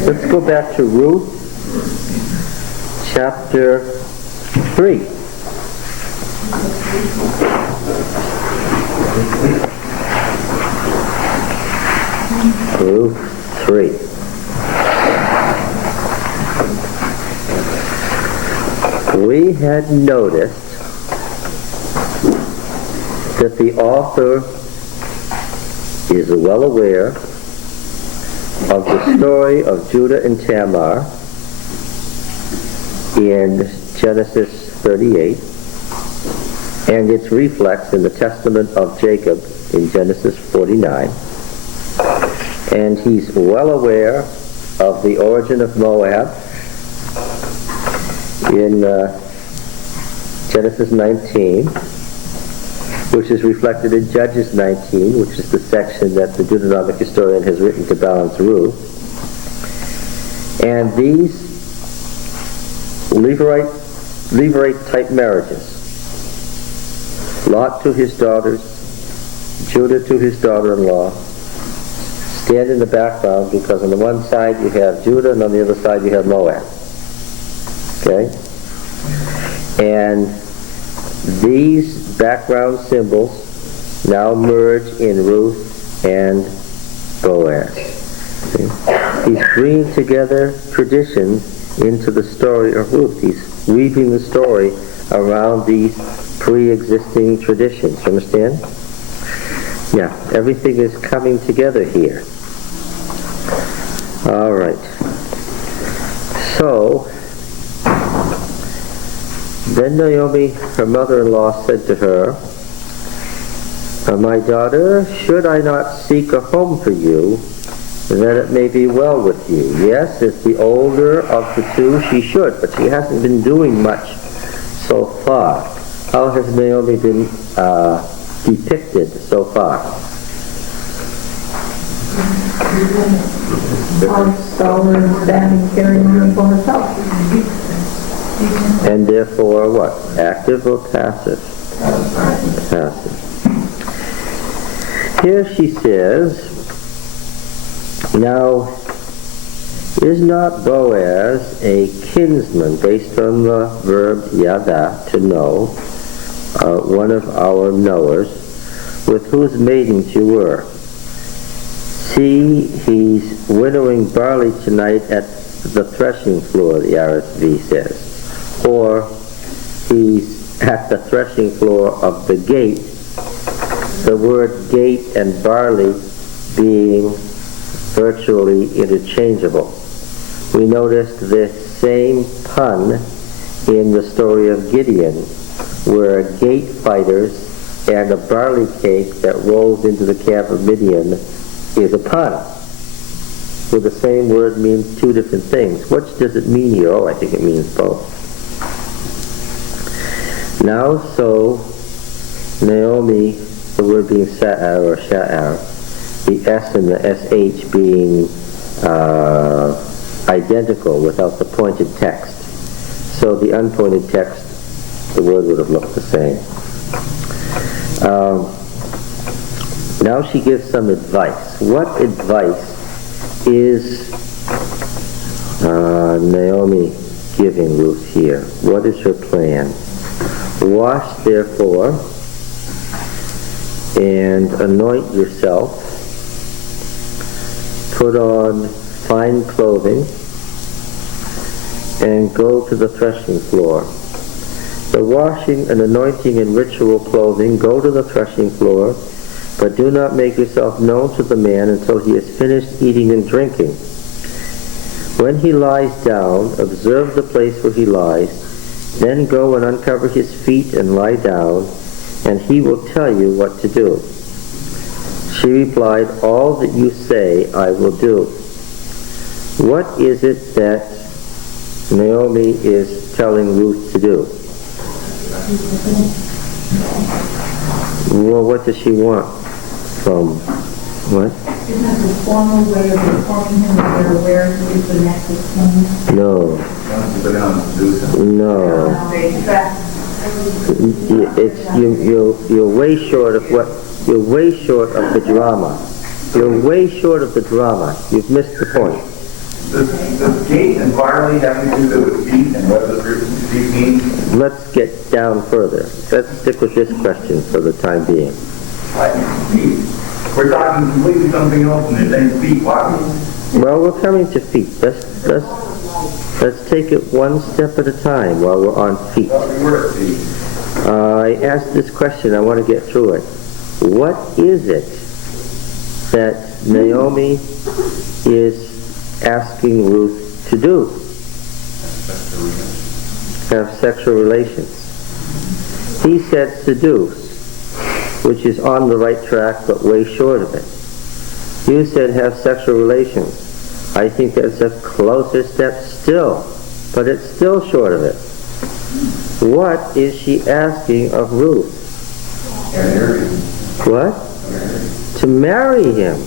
Let's go back to Ruth, chapter 3. Ruth 3. We had noticed that the author is well aware of the story of Judah and Tamar in Genesis 38 and its reflex in the testament of Jacob in Genesis 49. And he's well aware of the origin of Moab in Genesis 19, which is reflected in Judges 19, which is the section that the Deuteronomic historian has written to balance Ruth. And these Levirate-type marriages, Lot to his daughters, Judah to his daughter-in-law, stand in the background because on the one side you have Judah and on the other side you have Moab. Okay? And these background symbols now merge in Ruth and Boaz. See? He's bringing together traditions into the story of Ruth. He's weaving the story around these pre-existing traditions. You understand? Yeah, everything is coming together here. All right. So, then Naomi, her mother-in-law, said to her, "My daughter, should I not seek a home for you, that it may be well with you?" Yes, as the older of the two, she should, but she hasn't been doing much so far. How has Naomi been depicted so far? Standing, carrying her for herself. And therefore what? Active or passive? Passive. Here she says, "Now, is not Boaz a kinsman," based on the verb yada, to know, one of our knowers, "with whose maidens you were? See, he's winnowing barley tonight at the threshing floor," the RSV says. Or, he's at the threshing floor of the gate. The word gate and barley being virtually interchangeable. We noticed this same pun in the story of Gideon, where gate fighters and a barley cake that rolls into the camp of Midian is a pun. So the same word means two different things. Which does it mean here? Oh, I think it means both. Now, so Naomi, the word being sa'ar or sha'ar, the S and the SH being identical without the pointed text. So the unpointed text, the word would have looked the same. Now she gives some advice. What advice is Naomi giving Ruth here? What is her plan? "Wash, therefore, and anoint yourself. Put on fine clothing, and go to the threshing floor. The washing and anointing and ritual clothing, go to the threshing floor, but do not make yourself known to the man until he has finished eating and drinking. When he lies down, observe the place where he lies, then go and uncover his feet and lie down, and he will tell you what to do." She replied, "All that you say I will do." What is it that Naomi is telling Ruth to do? Well, what does she want from what? Isn't that the formal way of informing him that they're aware he is the next of kin? No. No. It's you're way short of what you're way short of the drama. You're way short of the drama. You've missed the point. Does gate and barley have to do with feet and what does feet mean? Let's get down further. Let's stick with this question for the time being. Feet. We're talking completely something else and it ain't feet. Why? Well, we're coming to feet. Let's take it one step at a time while we're on feet. We were at feet. I asked this question. I want to get through it. What is it that Naomi is asking Ruth to do? Have sexual relations. He said seduce, which is on the right track but way short of it. You said have sexual relations. I think that's a closer step still, but it's still short of it. What is she asking of Ruth? What? To marry him.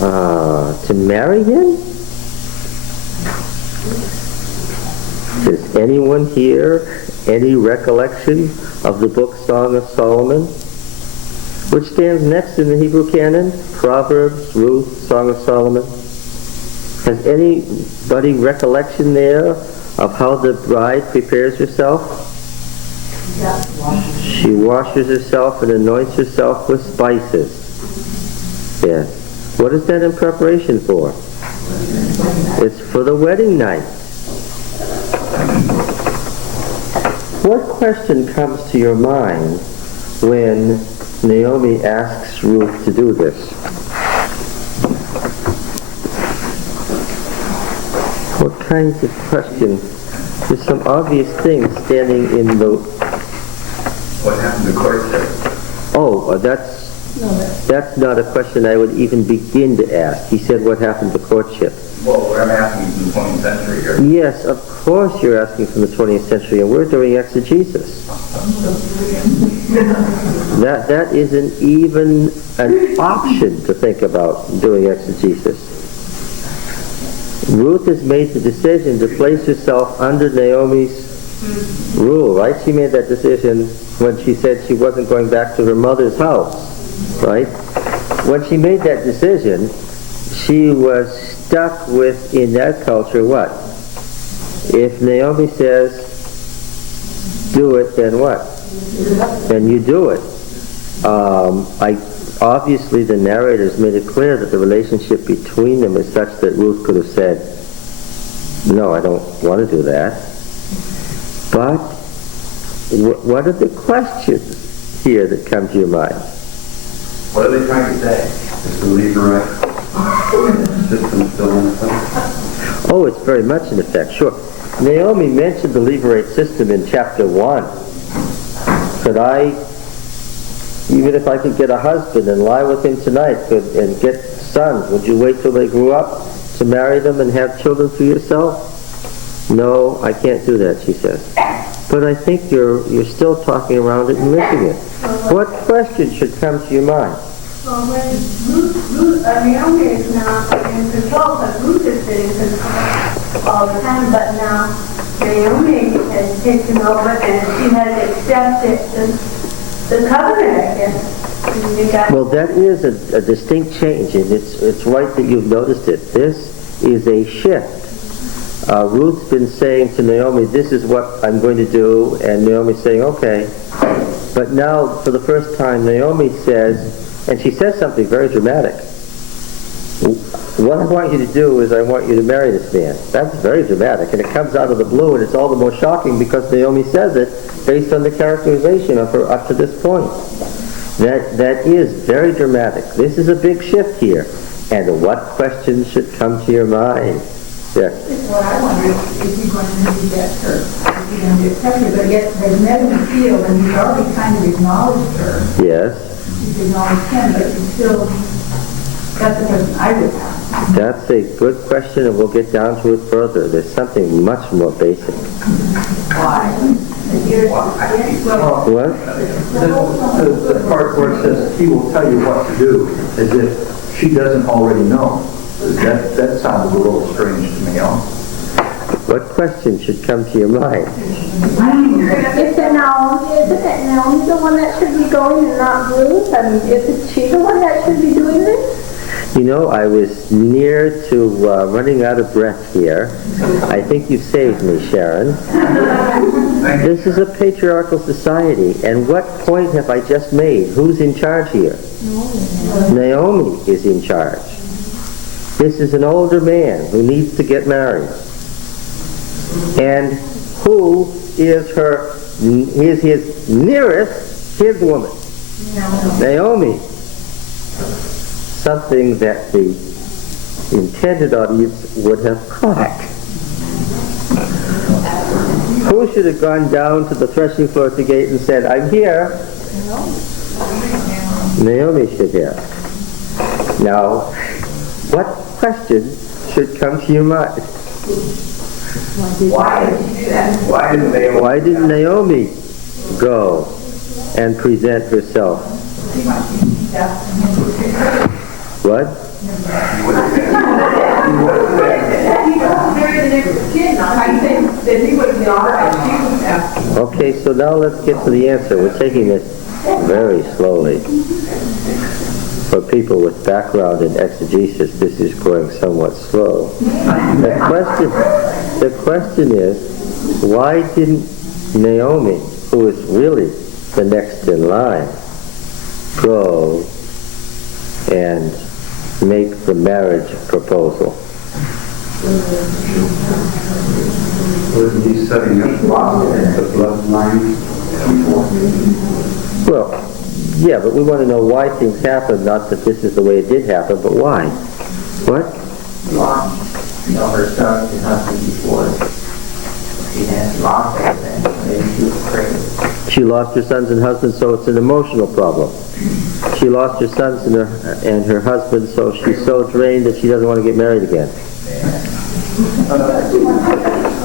To marry him? Does anyone here any recollection of the book Song of Solomon, which stands next in the Hebrew canon? Proverbs, Ruth, Song of Solomon. Has anybody recollection there of how the bride prepares herself? She washes herself and anoints herself with spices. Yes. What is that in preparation for? It's for the wedding night. What question comes to your mind when Naomi asks Ruth to do this? What kinds of questions? There's some obvious things standing in the... What happened to courtship? Oh, that's not a question I would even begin to ask. He said what happened to courtship. Well, I'm asking from the 20th century here. Yes, of course you're asking from the 20th century, and we're doing exegesis. That isn't even an option to think about doing exegesis. Ruth has made the decision to place herself under Naomi's rule, right? She made that decision when she said she wasn't going back to her mother's house, right? When she made that decision, she was stuck with, in that culture, what? If Naomi says, do it, then what? Then you do it. Obviously, the narrators made it clear that the relationship between them is such that Ruth could have said, no, I don't want to do that. But what are the questions here that come to your mind? What are they trying to say? Is the Levirate system still in effect? Oh, it's very much in effect, sure. Naomi mentioned the Levirate system in chapter 1. Could I, even if I could get a husband and lie with him tonight and get sons, would you wait till they grew up to marry them and have children for yourself? No, I can't do that, she says. But I think you're still talking around it and missing it. What question should come to your mind? Well, when Naomi is now in control, but Ruth has been in control all the time, but now Naomi has taken over and she has accepted the covenant, I guess. Well, that is a distinct change, and it's right that you've noticed it. This is a shift. Ruth's been saying to Naomi, this is what I'm going to do, and Naomi's saying, okay. But now, for the first time, Naomi says, and she says something very dramatic. What I want you to do is I want you to marry this man. That's very dramatic, and it comes out of the blue, and it's all the more shocking because Naomi says it based on the characterization of her up to this point. That is very dramatic. This is a big shift here. And what questions should come to your mind? Yes. What I wonder is he's going to reject her. He's going to accept her, but yet they've met in the field and he's already kind of acknowledged her. Yes. She's acknowledged him, but she's still, that's the question I would ask. That's a good question, and we'll get down to it further. There's something much more basic. Why? What? The part where it says, he will tell you what to do, as if she doesn't already know. That sounds a little strange to me, What question should come to your mind? Isn't Naomi the one that should be going and not Ruth? I mean, isn't she the one that should be doing this? You know, I was near to running out of breath here. I think you've saved me, Sharon. This is a patriarchal society, and what point have I just made? Who's in charge here? Naomi is in charge. This is an older man who needs to get married. And who is his nearest kinswoman? Naomi. Something that the intended audience would have caught. Who should have gone down to the threshing floor at the gate and said, "I'm here"? Naomi should have. Now, what question should come to your mind? Why did she do that? Why didn't Naomi go and present herself? What? Okay, so now let's get to the answer. We're taking this very slowly. For people with background in exegesis, this is going somewhat slow. The question is, why didn't Naomi, who is really the next in line, go and make the marriage proposal? Wasn't he setting up the bloodline? Well, yeah, but we want to know why things happen, not that this is the way it did happen, but why? What? Her son and husband before she had lost everything. Maybe she was pregnant. She lost her sons and husbands, so it's an emotional problem. She lost her sons and her husband, so she's so drained that she doesn't want to get married again.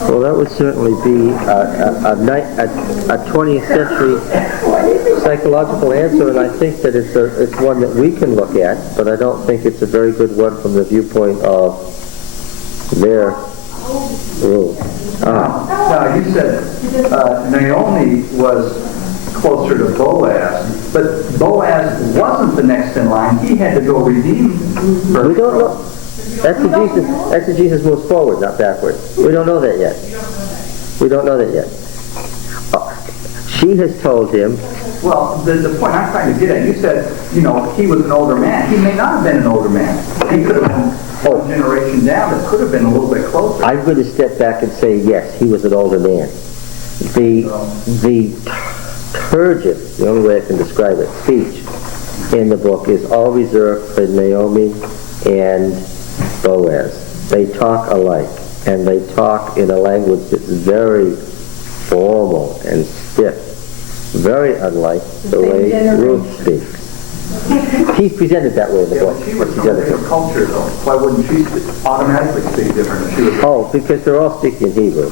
Well, that would certainly be a 20th century psychological answer, and I think that it's one that we can look at, but I don't think it's a very good one from the viewpoint of their rule. Now, you said Naomi was closer to Boaz, but Boaz wasn't the next in line. He had to go redeem her. We don't know. Exegesis moves forward, not backward. We don't know that yet. We don't know that yet. She has told him. Well, the point I'm trying to get at, you said, he was an older man. He may not have been an older man. He could have been one generation down. It could have been a little bit closer. I'm going to step back and say, yes, he was an older man. The turgid, the only way I can describe it, speech in the book is all reserved for Naomi and Boaz. They talk alike, and they talk in a language that's very formal and stiff, very unlike the way Ruth speaks. He's presented that way in the book. She was from a different culture, though. Why wouldn't she automatically speak different if she was? Oh, because they're all speaking Hebrew.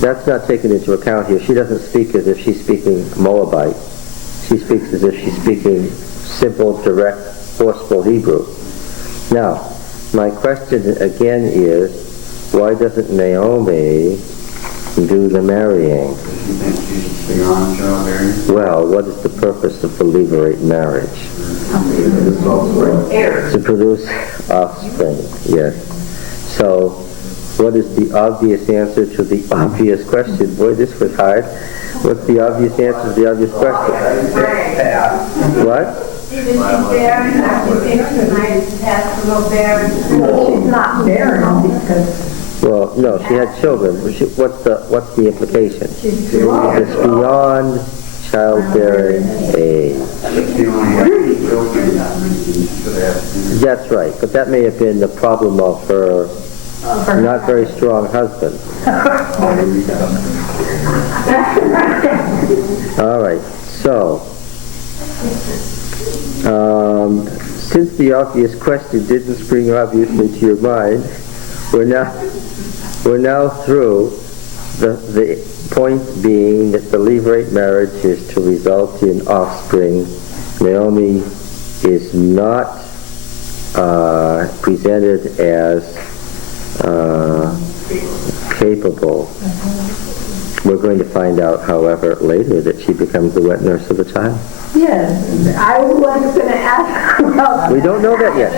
That's not taken into account here. She doesn't speak as if she's speaking Moabite. She speaks as if she's speaking simple, direct, forceful Hebrew. Now, my question again is, why doesn't Naomi do the marrying? Well, what is the purpose of the levirate marriage? To produce offspring, yes. So, what is the obvious answer to the obvious question? Boy, this was hard. What's the obvious answer to the obvious question? What? She's barren, she's not barren because... Well, no, she had children. What's the implication? It's beyond childbearing age. That's right, but that may have been the problem of her not very strong husband. All right, so since the obvious question didn't spring obviously to your mind, we're now through the point being that the levirate marriage is to result in offspring. Naomi is not presented as capable We're going to find out, however, later that she becomes the wet nurse of the child. Yes, I was going to ask about We don't know that yet.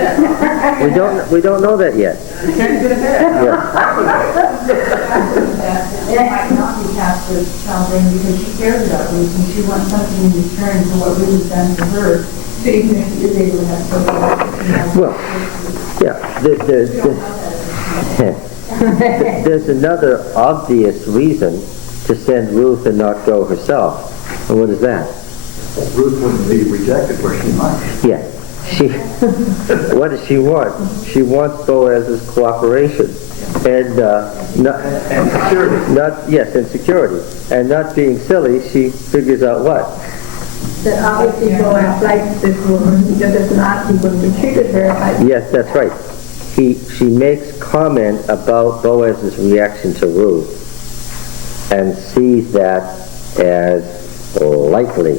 We don't know that yet. You can't get ahead. Yeah. It might not be cast as childbearing because she cares about Ruth and she wants something in return for what Ruth has done for her. So even if she is able to have children, Well, yeah. There's another obvious reason to send Ruth and not go herself. And what is that? Ruth wouldn't be rejected where she might. Yeah. What does she want? She wants Boaz's cooperation. And security. And security. And not being silly, she figures out what? that obviously Boaz likes this woman, because if not, he wouldn't have treated her like... Yes, that's right. She makes comment about Boaz's reaction to Ruth and sees that as likely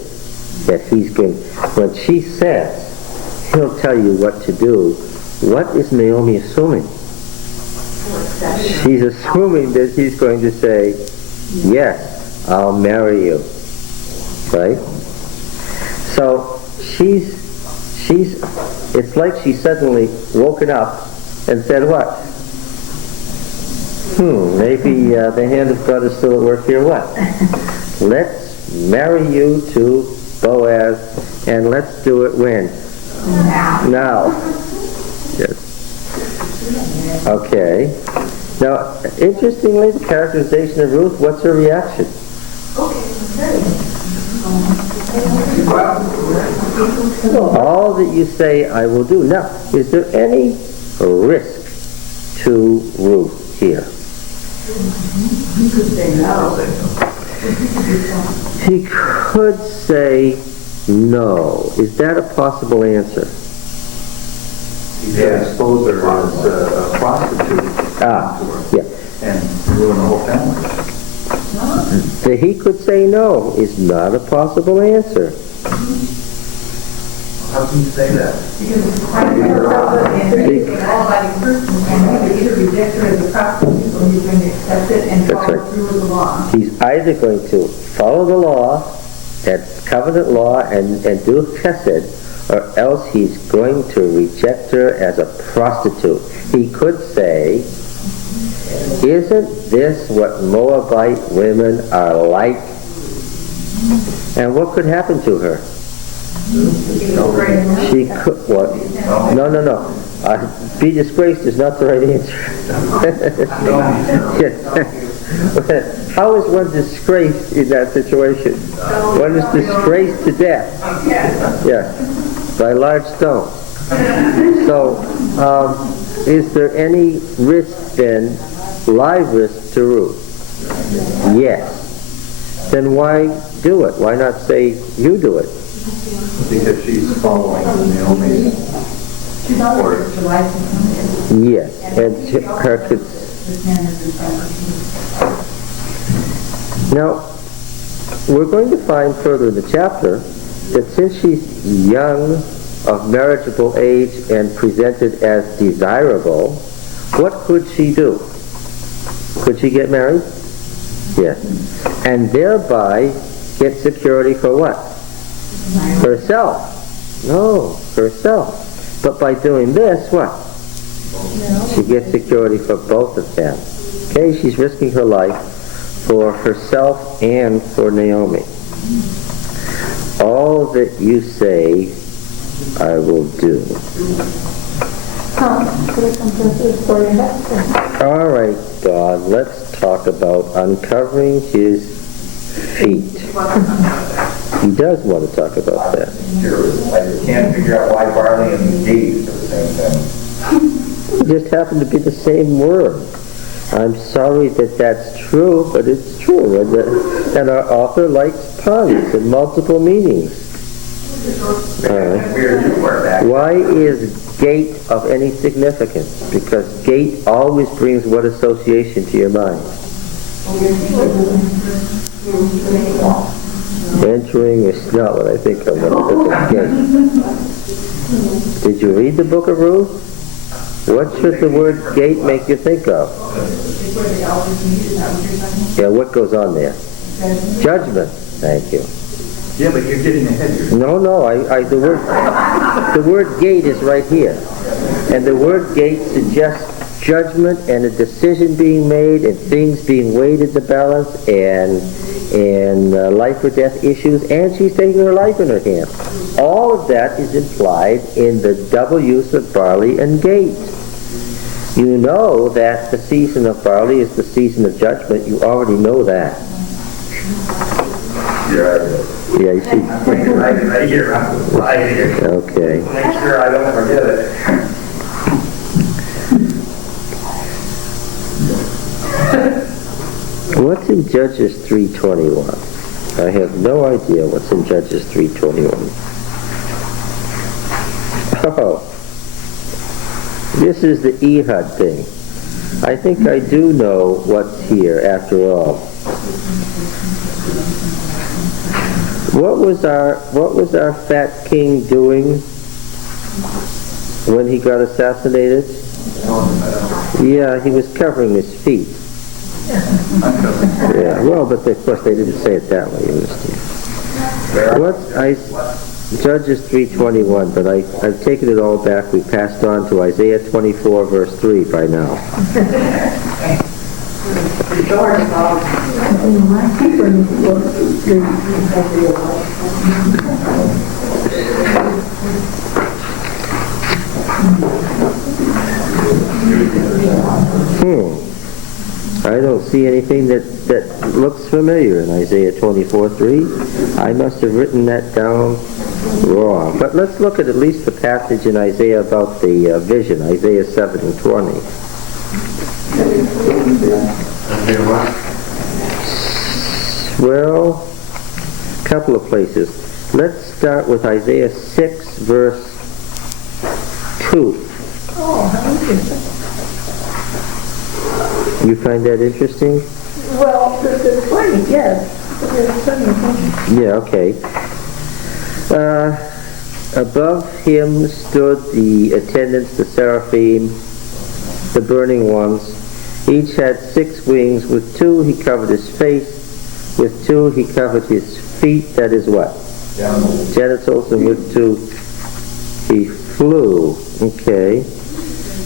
that he's going... When she says, he'll tell you what to do, what is Naomi assuming? She's assuming that he's going to say, yes, I'll marry you. Right? So it's like she's suddenly woken up and said what? Maybe the hand of God is still at work here. What? Let's marry you to Boaz, and let's do it when? Now. Yes. Okay. Now, interestingly, the characterization of Ruth, what's her reaction? All that you say, I will do. Now, is there any risk to Ruth here? You could say no. He could say no. Is that a possible answer? He could expose her as a prostitute Yeah. and ruin the whole family. That he could say no is not a possible answer. How can you say that? Because it's quite a law-abiding person, and he would either reject her as a prostitute or he's going to accept it and That's follow right. through with the law. He's either going to follow the law, that covenant law, and do chesed, or else he's going to reject her as a prostitute. He could say, isn't this what Moabite women are like? And what could happen to her? She could, what? No. Be disgraced is not the right answer. How is one disgraced in that situation? One is disgraced to death. Yes, by large stone. So, is there any risk then, live risk to Ruth? Yes. Then why do it? Why not say, you do it? Because she's following Naomi's She's always her life in Yes, and her kids. this man is responsible. Now, we're going to find further in the chapter that since she's young, of marriageable age, and presented as desirable, what could she do? Could she get married? Yes. And thereby get security for what? Herself. No, herself. But by doing this, what? She gets security for both of them. Okay, she's risking her life for herself and for Naomi. All that you say, I will do. All right, God, let's talk about uncovering his feet. He does want to talk about that. I can't figure out why barley and dates are the same thing. It just happened to be the same word. I'm sorry that that's true, but it's true. And our author likes puns and multiple meanings. Weird word, actually. Why is gate of any significance? Because gate always brings what association to your mind? Entering is not what I think of when I think of gate. Did you read the book of Ruth? What should the word gate make you think of? It's where the elders meet, is that what you're saying? Yeah, what goes on there? Judgment. Thank you. Yeah, but you're getting ahead of yourself. No, the word gate is right here. And the word gate suggests judgment and a decision being made and things being weighed in the balance and life or death issues, and she's taking her life in her hands. All of that is implied in the double use of barley and gate. You know that the season of barley is the season of judgment. You already know that. Yeah, you see. Right here, right here. Okay. Make sure I don't forget it. What's in Judges 3:21? I have no idea what's in Judges 3:21. Oh, this is the Ehud thing. I think I do know what's here after all. What was our fat king doing when he got assassinated? Yeah, he was covering his feet. Yeah, well, but of course they didn't say it that way. You understand? Judges 3:21, but I've taken it all back. We passed on to Isaiah 24, verse 3 by now. I don't see anything that looks familiar in Isaiah 24:3. I must have written that down wrong. But let's look at least the passage in Isaiah about the vision, Isaiah 7:20. Well, a couple of places. Let's start with Isaiah 6, verse 2. You find that interesting? Well, it's funny, yes. It's funny. Yeah, okay. Above him stood the attendants, the seraphim, the burning ones. Each had 6 wings. With 2 he covered his face. With 2 he covered his feet. That is what? Genitals. And with 2 he flew. Okay.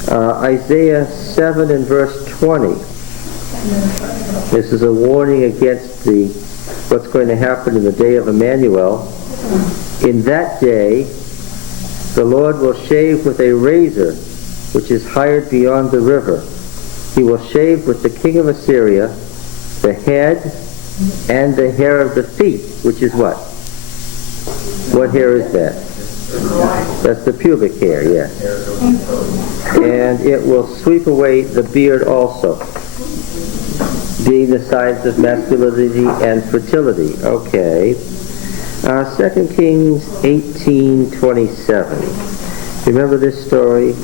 Isaiah 7 and verse 20. This is a warning against what's going to happen in the day of Emmanuel. In that day, the Lord will shave with a razor, which is hired beyond the river. He will shave with the king of Assyria the head and the hair of the feet, which is what? What hair is that? That's the pubic hair, yes. And it will sweep away the beard also, being the signs of masculinity and fertility. Okay. 2 Kings 18:27. Remember this story?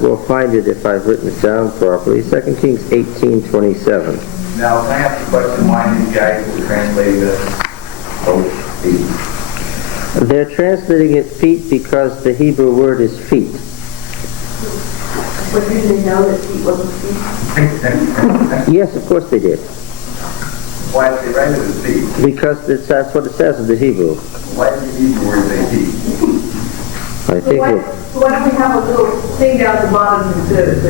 We'll find it if I've written it down properly. 2 Kings 18:27. Now, can I ask a question? Why these guys who translated this? Feet. They're translating it feet because the Hebrew word is feet. But did they know that feet wasn't feet? Yes, of course they did. Why did they write it as feet? Because that's what it says in the Hebrew. Why did you use the word say feet? I think it, Why don't we have a little thing down the bottom instead of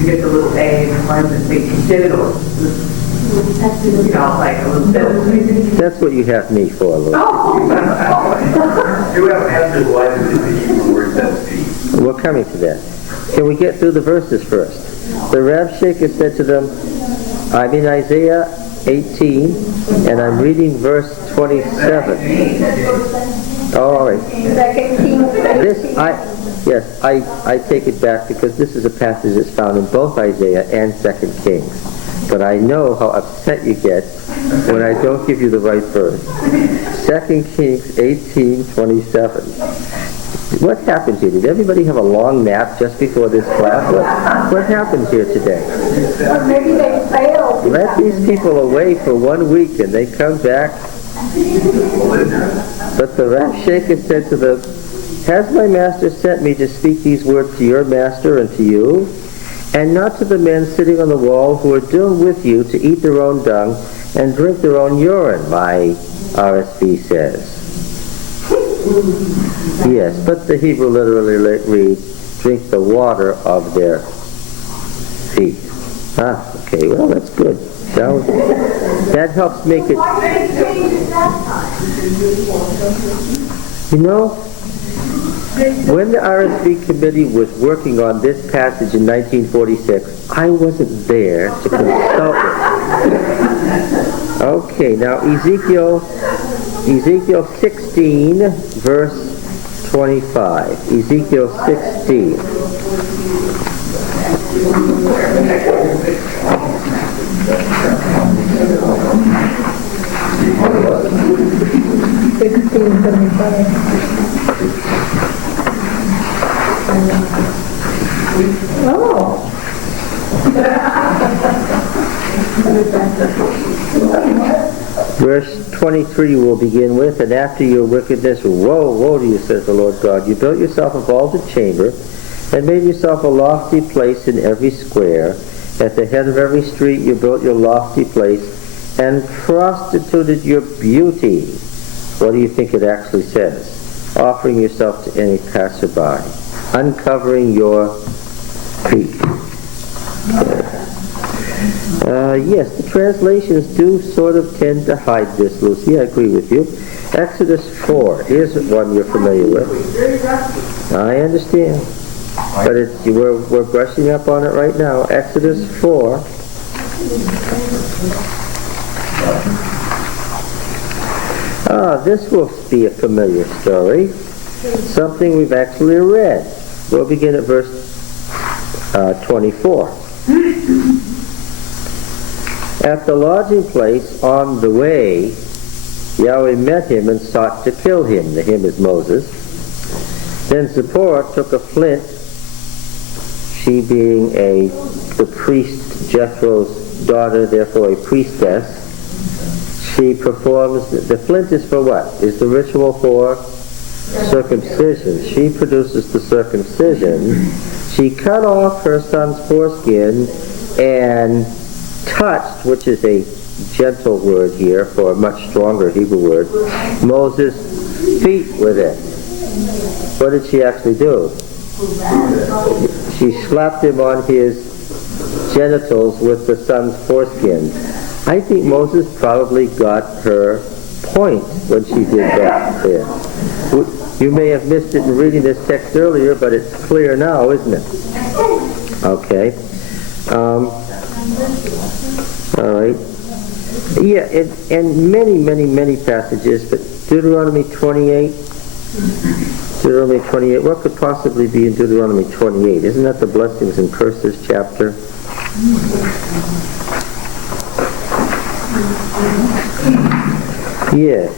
you get the little A and find the big genitals? You know, like a little bit. that's what you have me for, Lou. You haven't answered why did the Hebrew word says feet. We're coming to that. Can we get through the verses first? The Rabshakeh said to them, I'm in Isaiah 18, and I'm reading verse 27. Oh, all right. I take it back because this is a passage that's found in both Isaiah and 2 Kings. But I know how upset you get when I don't give you the right verse. 2 Kings 18:27. What happened here? Did everybody have a long nap just before this class? What happened here today? Or maybe they failed. Let these people away for 1 week and they come back. But the Rabshakeh said to them, has my master sent me to speak these words to your master and to you, and not to the men sitting on the wall who are doomed with you to eat their own dung and drink their own urine, my RSV says. Yes, but the Hebrew literally reads, drink the water of their feet. Ah, okay, well, that's good. That helps make it... Why did they change it that time? You know, when the RSV committee was working on this passage in 1946, I wasn't there to consult it. Okay, now Ezekiel 16, verse 25. Ezekiel 16. Oh. Verse 23 we'll begin with, and after your wickedness, woe, woe to you, says the Lord God. You built yourself a vaulted chamber, and made yourself a lofty place in every square. At the head of every street you built your lofty place, and prostituted your beauty. What do you think it actually says? Offering yourself to any passerby, uncovering your feet. Yes, the translations do sort of tend to hide this, Lucy. I agree with you. Exodus 4. Here's one you're familiar with. I understand. But we're brushing up on it right now. Exodus 4. This will be a familiar story. Something we've actually read. We'll begin at verse 24. At the lodging place on the way, Yahweh met him and sought to kill him. The him is Moses. Then Zipporah took a flint, she being the priest Jethro's daughter, therefore a priestess. She performs, the flint is for what? Is the ritual for circumcision. She produces the circumcision. She cut off her son's foreskin and touched, which is a gentle word here for a much stronger Hebrew word, Moses' feet with it. What did she actually do? She slapped him on his genitals with the son's foreskin. I think Moses probably got her point when she did that there. You may have missed it in reading this text earlier, but it's clear now, isn't it? Okay. All right. Yeah, and many passages, but Deuteronomy 28, what could possibly be in Deuteronomy 28? Isn't that the blessings and curses chapter? Yes.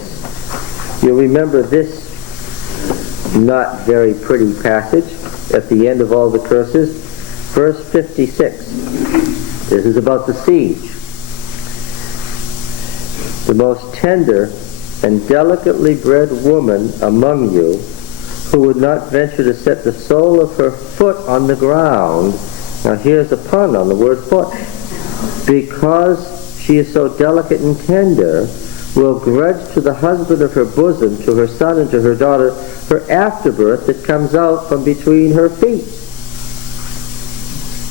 You'll remember this not very pretty passage at the end of all the curses. Verse 56. This is about the siege. The most tender and delicately bred woman among you, who would not venture to set the sole of her foot on the ground. Now here's a pun on the word foot. Because she is so delicate and tender, will grudge to the husband of her bosom, to her son and to her daughter, her afterbirth that comes out from between her feet.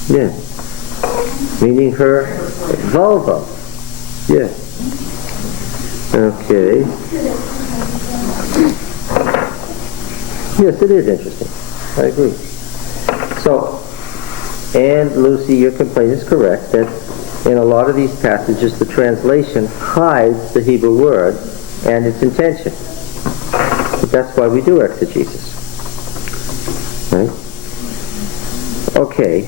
Yeah. Meaning her vulva. Yeah. Okay. Yes, it is interesting. I agree. So, and Lucy, your complaint is correct that in a lot of these passages the translation hides the Hebrew word and its intention. But that's why we do exegesis. Right? Okay.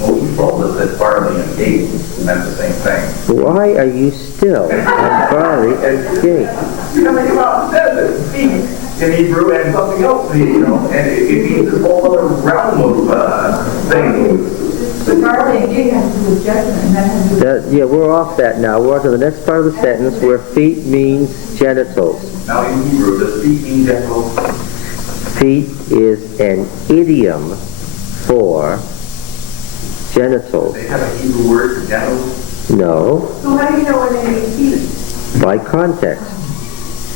Moses told us that barley and dates meant the same thing. Why are you still on barley and dates? You know, it says it in Hebrew and something else, and it means this whole other realm of things. But Barley and Gate has to do with judgment, and that has to do with... Yeah, we're off that now. We're on to the next part of the sentence where feet means genitals. Now in Hebrew, does feet mean genitals? Feet is an idiom for genitals. They have a Hebrew word for genitals? No, So how do you know when they mean feet? by context.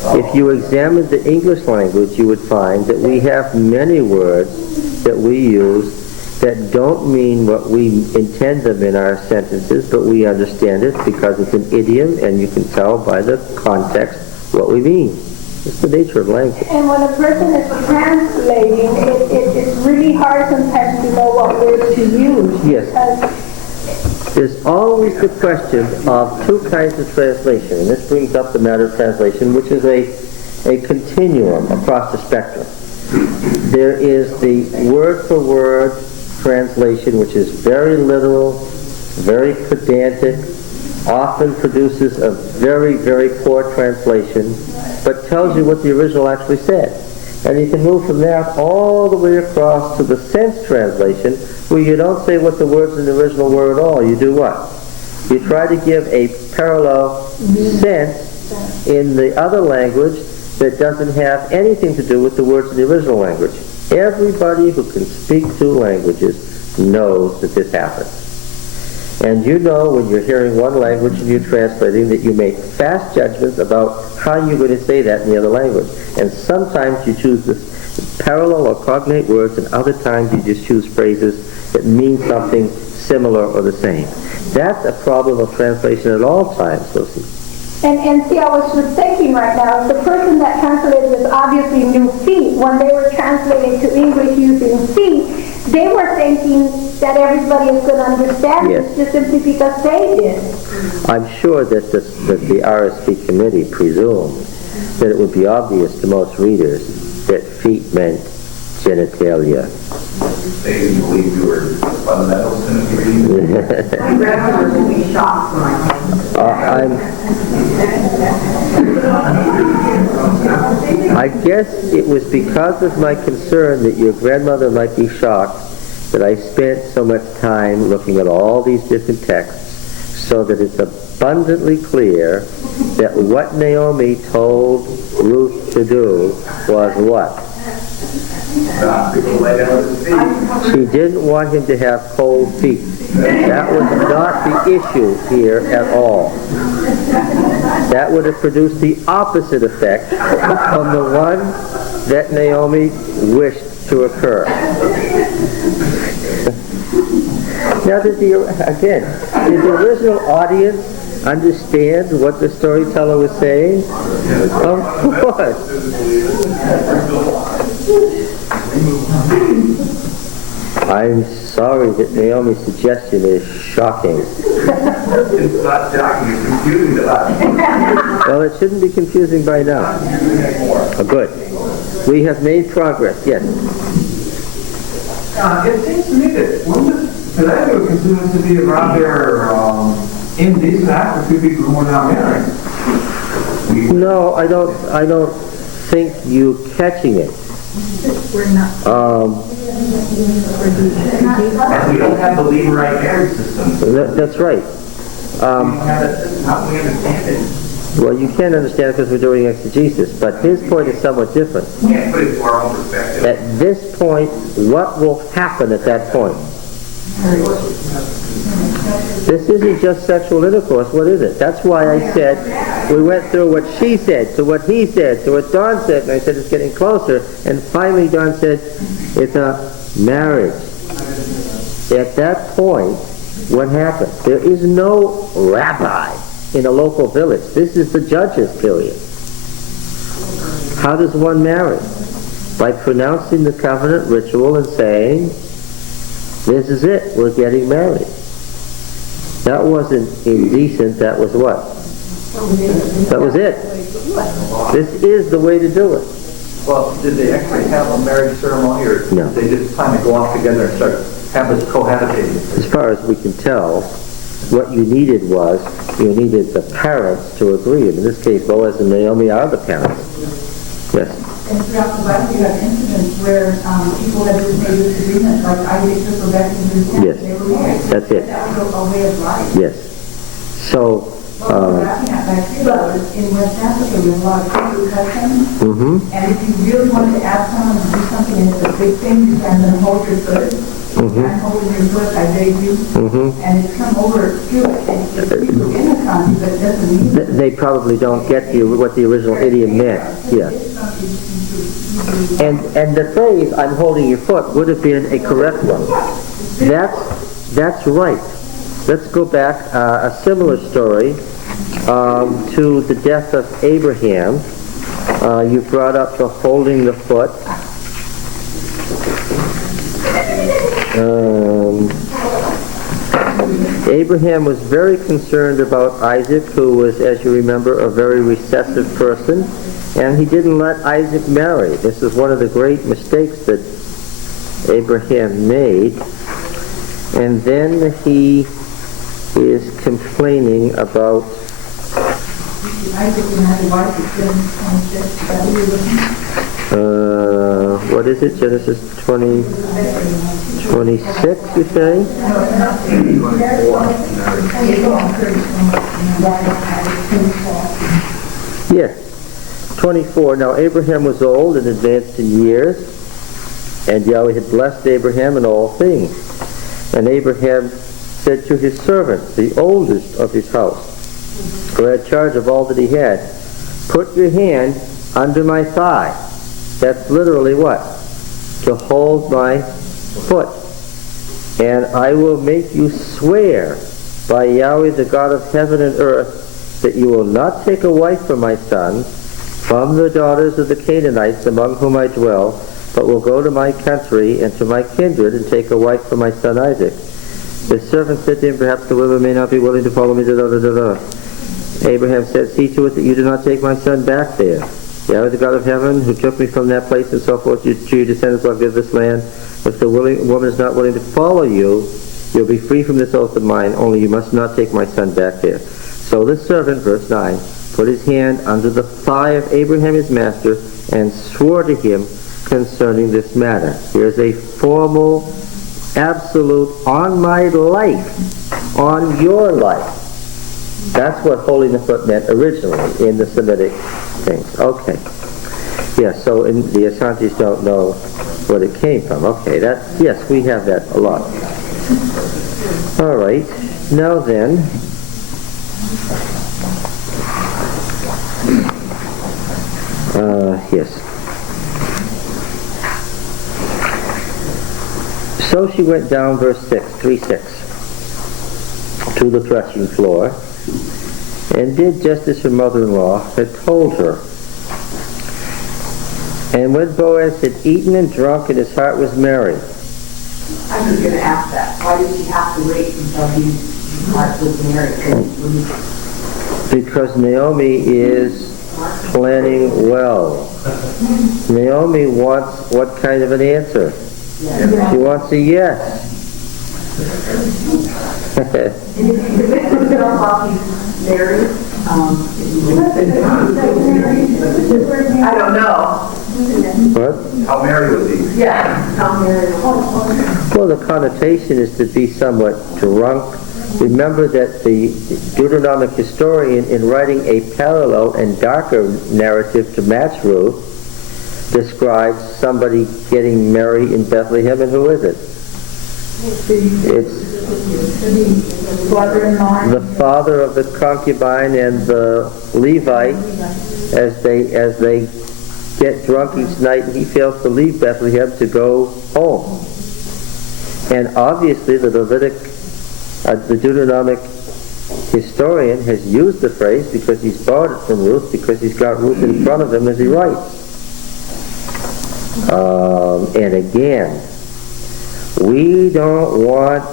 If you examine the English language, you would find that we have many words that we use that don't mean what we intend them in our sentences, but we understand it because it's an idiom, and you can tell by the context what we mean. It's the nature of language. And when a person is translating, it's really hard sometimes to know what words to use. Yes. Because There's always the question of two kinds of translation, and this brings up the matter of translation, which is a continuum across the spectrum. There is the word-for-word translation, which is very literal, very pedantic, often produces a very, very poor translation, but tells you what the original actually said. And you can move from that all the way across to the sense translation, where you don't say what the words in the original were at all. You do what? You try to give a parallel sense in the other language that doesn't have anything to do with the words in the original language. Everybody who can speak two languages knows that this happens. And you know when you're hearing one language and you're translating that you make fast judgments about how you're going to say that in the other language. And sometimes you choose this parallel or cognate words, and other times you just choose phrases that mean something similar or the same. That's a problem of translation at all times, Lucy. And see, I was just thinking right now, the person that translated this obviously knew feet. When they were translating to English using feet, they were thinking that everybody is going to understand Yes. this just simply because they did. I'm sure that the RSV committee presumed that it would be obvious to most readers that feet meant genitalia. They didn't believe you were fundamentals in it. My grandmother would be shocked when I I guess it was because of my concern that your grandmother might be shocked that I spent so much time looking at all these different texts so that it's abundantly clear that what Naomi told Ruth to do was what? She didn't want him to have cold feet. That was not the issue here at all. That would have produced the opposite effect from the one that Naomi wished to occur. Now, did the original audience understand what the storyteller was saying? Of course. I'm sorry that Naomi's suggestion is shocking. It's not shocking, it's confusing to us. Well, it shouldn't be confusing by now. Oh, good. We have made progress, yes. It seems to me that today we would consider this to be a rather indecent act for two people who are not married. No, I don't think you catching it. We're not. And we don't have the Levirate marriage system. That's right. We don't have that system. How can we understand it? Well, you can't understand it because we're doing exegesis, but his point is somewhat different. We can't put it to our own perspective. At this point, what will happen at that point? This isn't just sexual intercourse. What is it? That's why I said we went through what she said, to what he said, to what Don said, and I said it's getting closer. And finally Don said it's a marriage. At that point, what happens? There is no rabbi in a local village. This is the judges period. How does one marry? By pronouncing the covenant ritual and saying, this is it, we're getting married. That wasn't indecent, that was what? That was it. This is the way to do it. Well, did they actually have a marriage ceremony, or No. did they just finally go off together and start have this cohabitating? As far as we can tell, what you needed the parents to agree. And in this case, Boaz and Naomi are the parents. Yes. And throughout the Bible, you have incidents where people have just made disagreements, like Isaac took Rebekah into his tent, Yes. and they were married. That's it. That was a way of life. Yes. So, What we're laughing at back here, though, is in West Africa, we have a lot of Hebrew customs, and if you really wanted to ask someone to do something and it's a big thing, you can then hold your foot. I'm holding your foot, I beg you, and it's come over to it, and it's people in the country, but it doesn't mean they probably don't get what the original idiom meant. Yeah. And the phrase, I'm holding your foot, would have been a correct one. That's right. Let's go back, a similar story to the death of Abraham. You brought up the holding the foot. Abraham was very concerned about Isaac, who was, as you remember, a very recessive person, and he didn't let Isaac marry. This is one of the great mistakes that Abraham made. And then he is complaining about Isaac and had a wife at Genesis 26, is that what you're looking at? what is it, Genesis 20, 26, you say? Yes, 24. Now Abraham was old and advanced in years, and Yahweh had blessed Abraham in all things. And Abraham said to his servant, the oldest of his house, who had charge of all that he had, put your hand under my thigh. That's literally what? To hold my foot. And I will make you swear by Yahweh, the God of heaven and earth, that you will not take a wife for my son from the daughters of the Canaanites among whom I dwell, but will go to my country and to my kindred and take a wife for my son Isaac. The servant said to him, perhaps the women may not be willing to follow me. Abraham said, see to it that you do not take my son back there. Yahweh, the God of heaven, who took me from that place and so forth, to your descendants will give this land. If the woman is not willing to follow you, you'll be free from this oath of mine, only you must not take my son back there. So this servant, verse 9, put his hand under the thigh of Abraham his master and swore to him concerning this matter. Here's a formal, absolute, on my life, on your life. That's what holding the foot meant originally in the Semitic things. Okay. Yeah, so in the Asantis don't know what it came from. Okay, yes, we have that a lot. All right. Now then, yes. So she went down, verse 6, 3:6, to the threshing floor, and did just as her mother-in-law had told her. And when Boaz had eaten and drunk, and his heart was merry. I was going to ask that. Why did she have to wait until his heart was merry? Because Naomi is planning well. Naomi wants what kind of an answer? She wants a yes. I don't know. What? How merry was he? Yeah, how married. Well, the connotation is to be somewhat drunk. Remember that the Deuteronomic historian, in writing a parallel and darker narrative to match Ruth, describes somebody getting married in Bethlehem, and who is it? It's the father of the concubine and the Levite, as they get drunk each night, and he fails to leave Bethlehem to go home. And obviously the the Deuteronomic historian has used the phrase because he's borrowed it from Ruth, because he's got Ruth in front of him as he writes. And again, we don't want,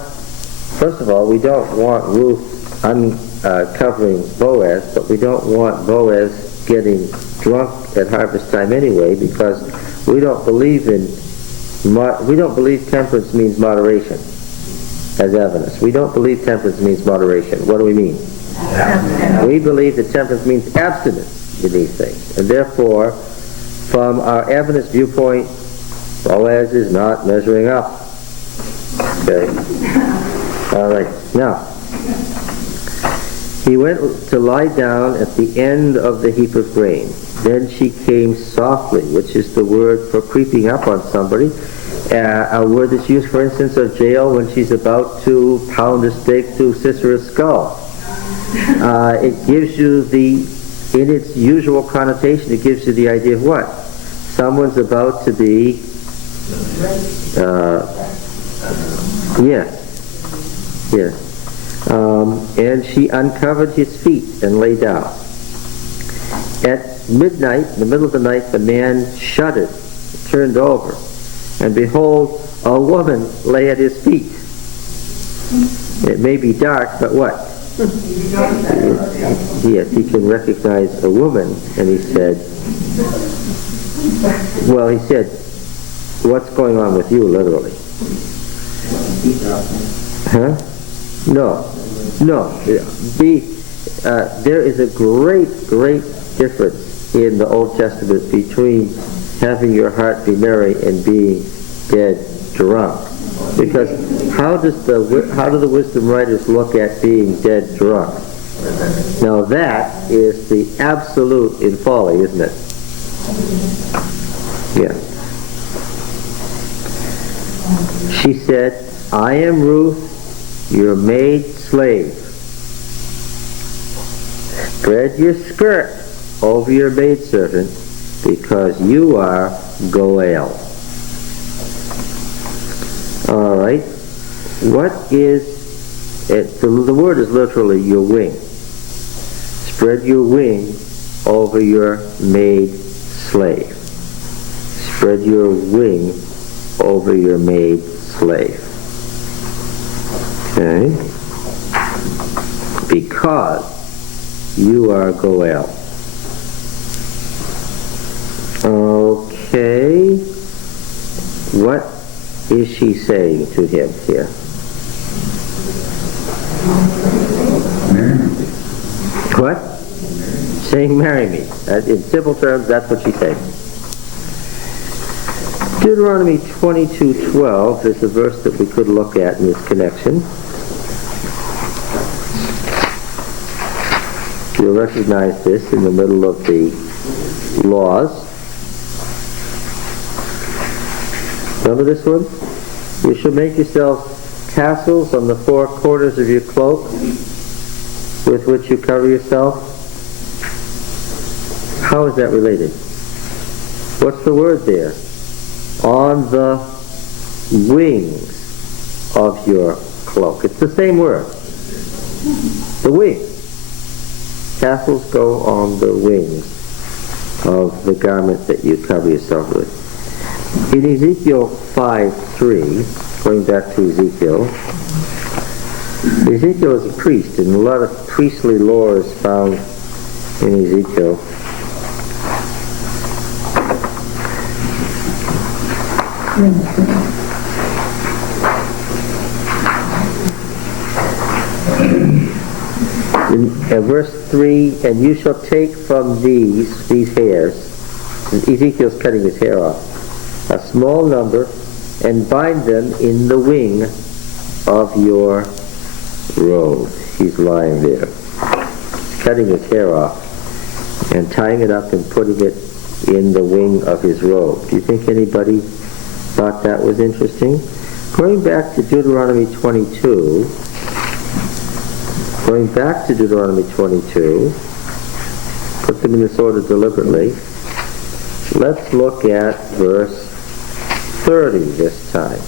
first of all, we don't want Ruth uncovering Boaz, but we don't want Boaz getting drunk at harvest time anyway, because we don't believe temperance means moderation as evidence. We don't believe temperance means moderation. What do we mean? We believe that temperance means abstinence in these things, and therefore from our evidence viewpoint, Boaz is not measuring up. Okay. All right. Now, he went to lie down at the end of the heap of grain. Then she came softly, which is the word for creeping up on somebody. A word that's used, for instance, of Jael when she's about to pound a stake through Sisera's skull. It gives you in its usual connotation, it gives you the idea of what? Someone's about to be, yes. And she uncovered his feet and lay down. At midnight, in the middle of the night, the man shuddered, turned over, and behold, a woman lay at his feet. It may be dark, but what? Yes, he can recognize a woman, and he said, what's going on with you, literally? Huh? No. There is a great difference in the Old Testament between having your heart be merry and being dead drunk. Because how do the wisdom writers look at being dead drunk? Now that is the absolute in folly, isn't it? Yeah. She said, I am Ruth, your maid slave. Spread your skirt over your maidservant, because you are Goel. All right. What is it? The word is literally your wing. Spread your wing over your maid slave. Spread your wing over your maid slave. Okay? Because you are Goel. Okay. What is she saying to him here? What? Saying, marry me. In simple terms, that's what she's saying. Deuteronomy 22:12 is a verse that we could look at in this connection. You'll recognize this in the middle of the laws. Remember this one? You shall make yourself tassels on the four corners of your cloak with which you cover yourself. How is that related? What's the word there? On the wings of your cloak. It's the same word. The wing. Tassels go on the wings of the garment that you cover yourself with. In Ezekiel 5:3, going back to Ezekiel is a priest, and a lot of priestly lore is found in Ezekiel. In verse 3, and you shall take from these hairs, Ezekiel's cutting his hair off, a small number, and bind them in the wing of your robe. He's lying there, cutting his hair off, and tying it up and putting it in the wing of his robe. Do you think anybody thought that was interesting? Going back to Deuteronomy 22, put them in this order deliberately. Let's look at verse 30 this time.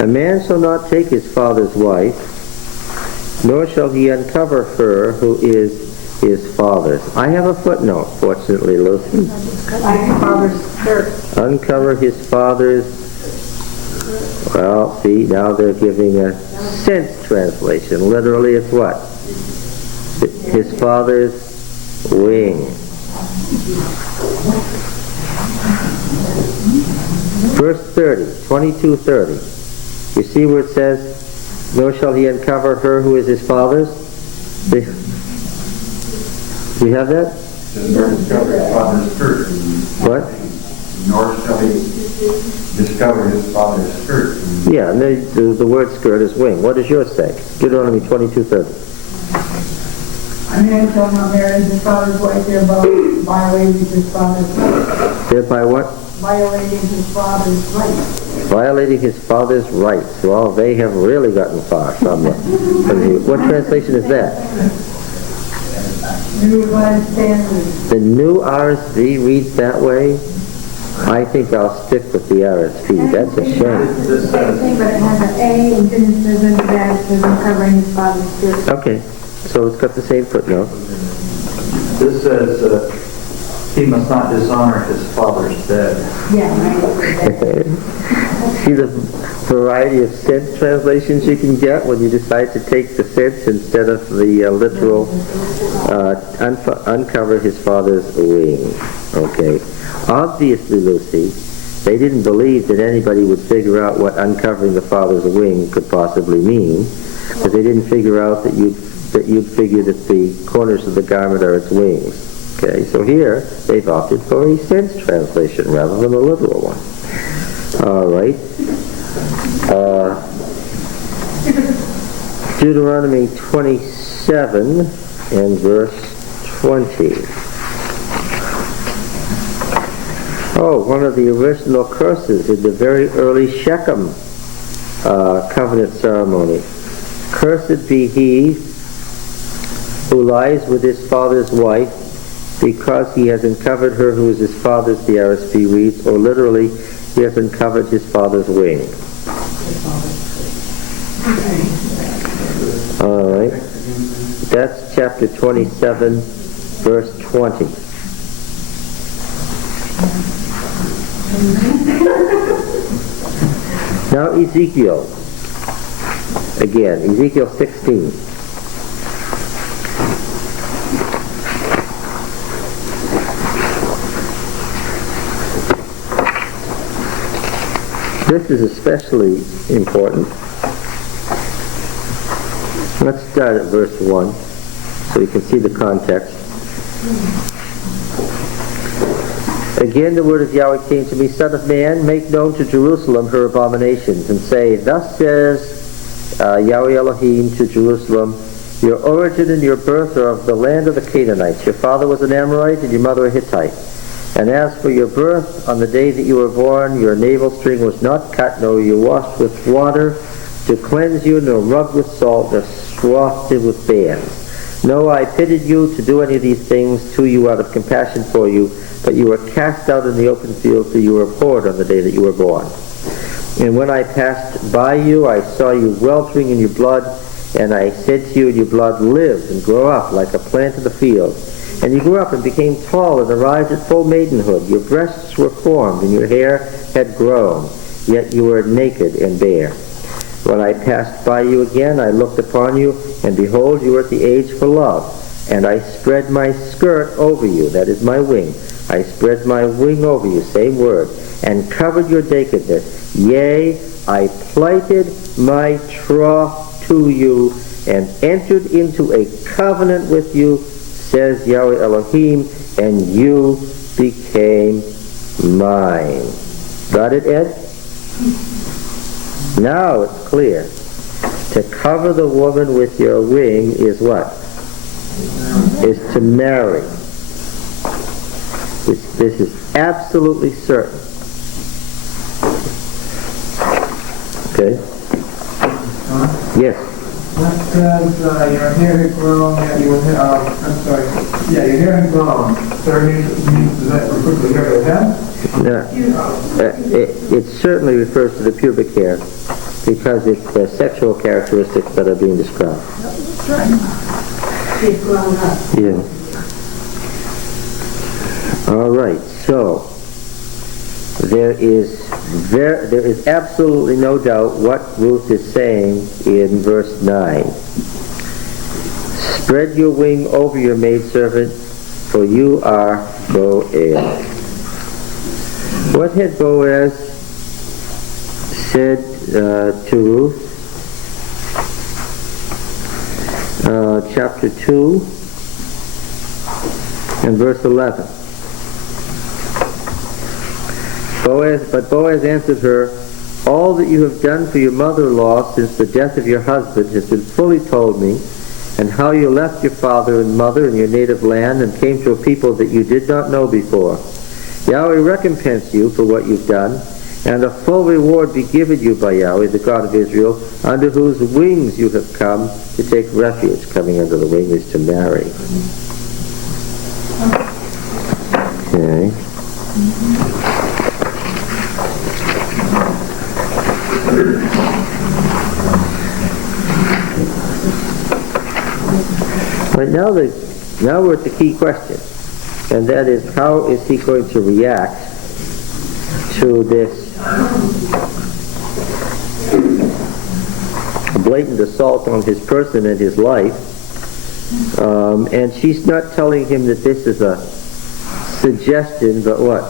A man shall not take his father's wife, nor shall he uncover her who is his father's. I have a footnote, fortunately, Lucy. Uncover his father's. Well, see, now they're giving a sense translation. Literally, it's what? His father's wing. Verse 30, 22:30. You see where it says, nor shall he uncover her who is his father's? Do you have that? Nor discover his father's skirt. What? Nor shall he discover his father's skirt. Yeah, and the word skirt is wing. What does yours say? Deuteronomy 22:30. A man shall not marry his father's wife, thereby violating his father's rights. Thereby what? Violating his father's rights. Violating his father's rights. Well, they have really gotten far from the what translation is that? New Revised Standard. The new RSV reads that way? I think I'll stick with the RSV. That's a shame. It's the same thing, but it has an A and then it says in the back, it says covering his father's skirt. Okay, so it's got the same footnote. This says, he must not dishonor his father's dead. Yeah, right. See the variety of sense translations you can get when you decide to take the sense instead of the literal uncover his father's wing. Okay. Obviously, Lucy, they didn't believe that anybody would figure out what uncovering the father's wing could possibly mean, because they didn't figure out that you'd figure that the corners of the garment are its wings. Okay, so here they've opted for a sense translation rather than a literal one. All right. Deuteronomy 27 and verse 20. Oh, one of the original curses in the very early Shechem covenant ceremony. Cursed be he who lies with his father's wife, because he has uncovered her who is his father's, the RSV reads, or literally, he has uncovered his father's wing. All right. That's chapter 27, verse 20. Now Ezekiel. Again, Ezekiel 16. This is especially important. Let's start at verse 1 so you can see the context. Again the word of Yahweh came to me, Son of man, make known to Jerusalem her abominations, and say, Thus says Yahweh Elohim to Jerusalem, your origin and your birth are of the land of the Canaanites. Your father was an Amorite and your mother a Hittite. And as for your birth, on the day that you were born, your navel string was not cut, nor you washed with water to cleanse you, nor rubbed with salt, nor swathed with bands. No, I pitied you to do any of these things to you out of compassion for you, but you were cast out in the open field, so you were abhorred on the day that you were born. And when I passed by you, I saw you weltering in your blood, and I said to you, your blood live and grow up like a plant of the field. And you grew up and became tall and arrived at full maidenhood. Your breasts were formed and your hair had grown, yet you were naked and bare. When I passed by you again, I looked upon you, and behold, you were at the age for love. And I spread my skirt over you, that is my wing. I spread my wing over you, same word, and covered your nakedness. Yea, I plighted my troth to you, and entered into a covenant with you, says Yahweh Elohim, and you became mine. Got it, Ed? Now it's clear. To cover the woman with your wing is what? Is to marry. This is absolutely certain. Okay? Yes? That says your hair had grown, and your hair, your hair had grown. So it means does that refer to the hair of the head? No. It certainly refers to the pubic hair, because it's the sexual characteristics that are being described. She's grown up. Yeah. All right. So there is absolutely no doubt what Ruth is saying in verse 9. Spread your wing over your maidservant, for you are Boaz. What had Boaz said to Ruth? Chapter 2. And verse 11. But Boaz answered her, all that you have done for your mother-in-law since the death of your husband has been fully told me, and how you left your father and mother and your native land and came to a people that you did not know before. Yahweh recompense you for what you've done, and a full reward be given you by Yahweh, the God of Israel, under whose wings you have come to take refuge. Coming under the wing is to marry. Okay. Right, now we're at the key question, and that is, how is he going to react to this blatant assault on his person and his life? And she's not telling him that this is a suggestion, but what?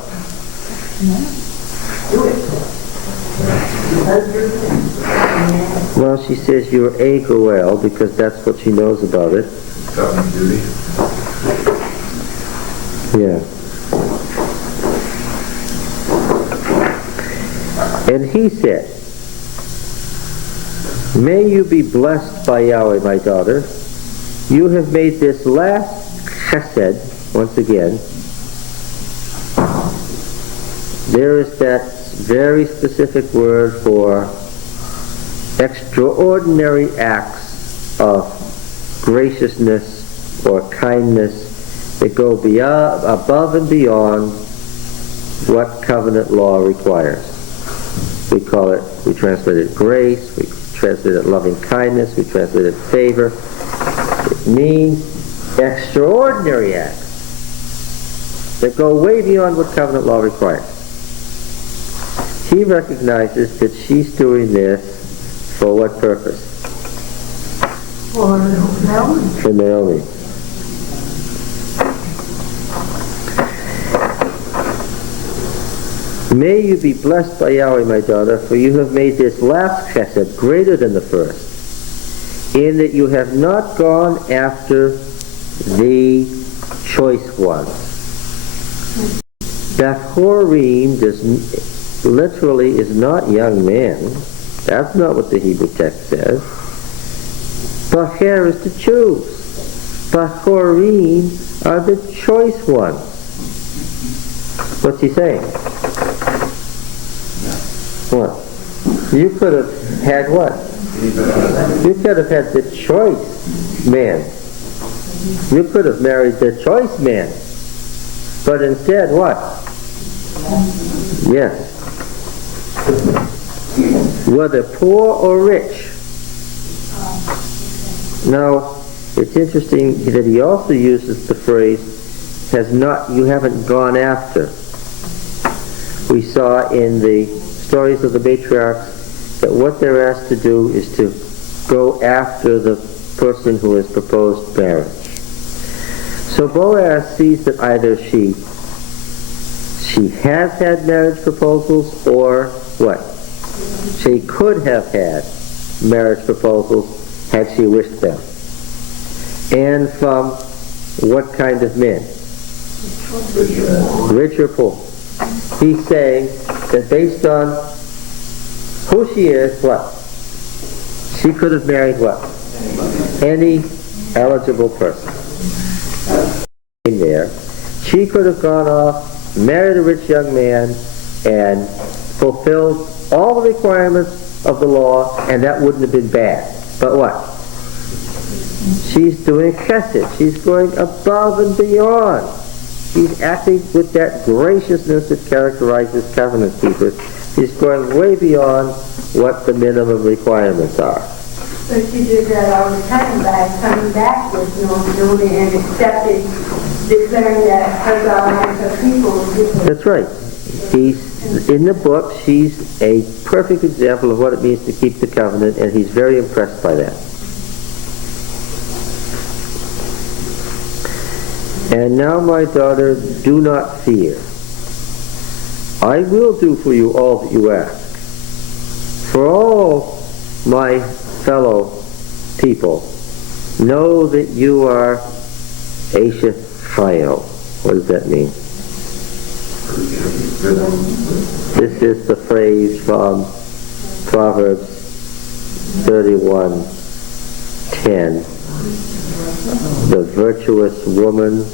Well, she says you're a Goel, because that's what she knows about it. Covenant duty. Yeah. And he said, may you be blessed by Yahweh, my daughter. You have made this last chesed, once again. There is that very specific word for extraordinary acts of graciousness or kindness that go above and beyond what covenant law requires. We translate it grace, we translate it loving kindness, we translate it favor. It means extraordinary acts that go way beyond what covenant law requires. He recognizes that she's doing this for what purpose? For Naomi. For Naomi. May you be blessed by Yahweh, my daughter, for you have made this last chesed greater than the first, in that you have not gone after the choice ones. Bachorim literally is not young men. That's not what the Hebrew text says. Bacher is to choose. Bachorim are the choice ones. What's he saying? What? You could have had what? You could have had the choice man. You could have married the choice man. But instead, what? Yes. Whether poor or rich. Now, it's interesting that he also uses the phrase, you haven't gone after. We saw in the stories of the matriarchs that what they're asked to do is to go after the person who has proposed marriage. So Boaz sees that either she has had marriage proposals, or what? She could have had marriage proposals had she wished them. And from what kind of men? Rich or poor. He's saying that based on who she is, what? She could have married what? Any eligible person. In there. She could have gone off, married a rich young man, and fulfilled all the requirements of the law, and that wouldn't have been bad. But what? She's doing chesed. She's going above and beyond. She's acting with that graciousness that characterizes covenant keepers. She's going way beyond what the minimum requirements are. But she did that all the time by coming back with Naomi and accepting, declaring that her God and her people. That's right. He's in the book. She's a perfect example of what it means to keep the covenant, and he's very impressed by that. And now, my daughter, do not fear. I will do for you all that you ask. For all my fellow people know that you are Asher Chayil. What does that mean? This is the phrase from Proverbs 31:10. The virtuous woman,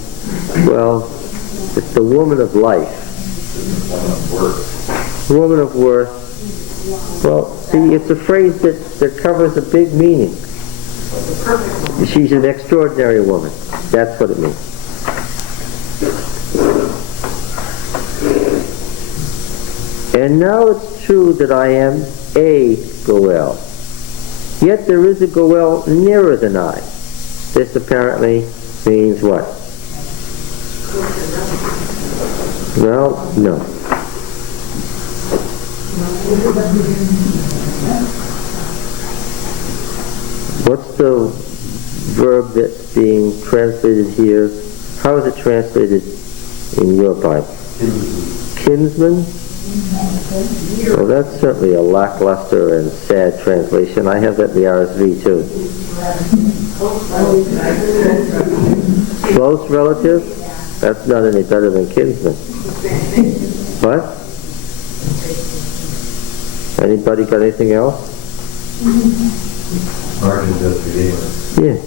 well, it's the woman of life. Woman of worth. Well, see, it's a phrase that covers a big meaning. She's an extraordinary woman. That's what it means. And now it's true that I am a Goel. Yet there is a Goel nearer than I. This apparently means what? Well, no. What's the verb that's being translated here? How is it translated in your Bible? Kinsman? Well, that's certainly a lackluster and sad translation. I have that in the RSV too. Close relative? That's not any better than kinsman. What? Anybody got anything else? Yeah.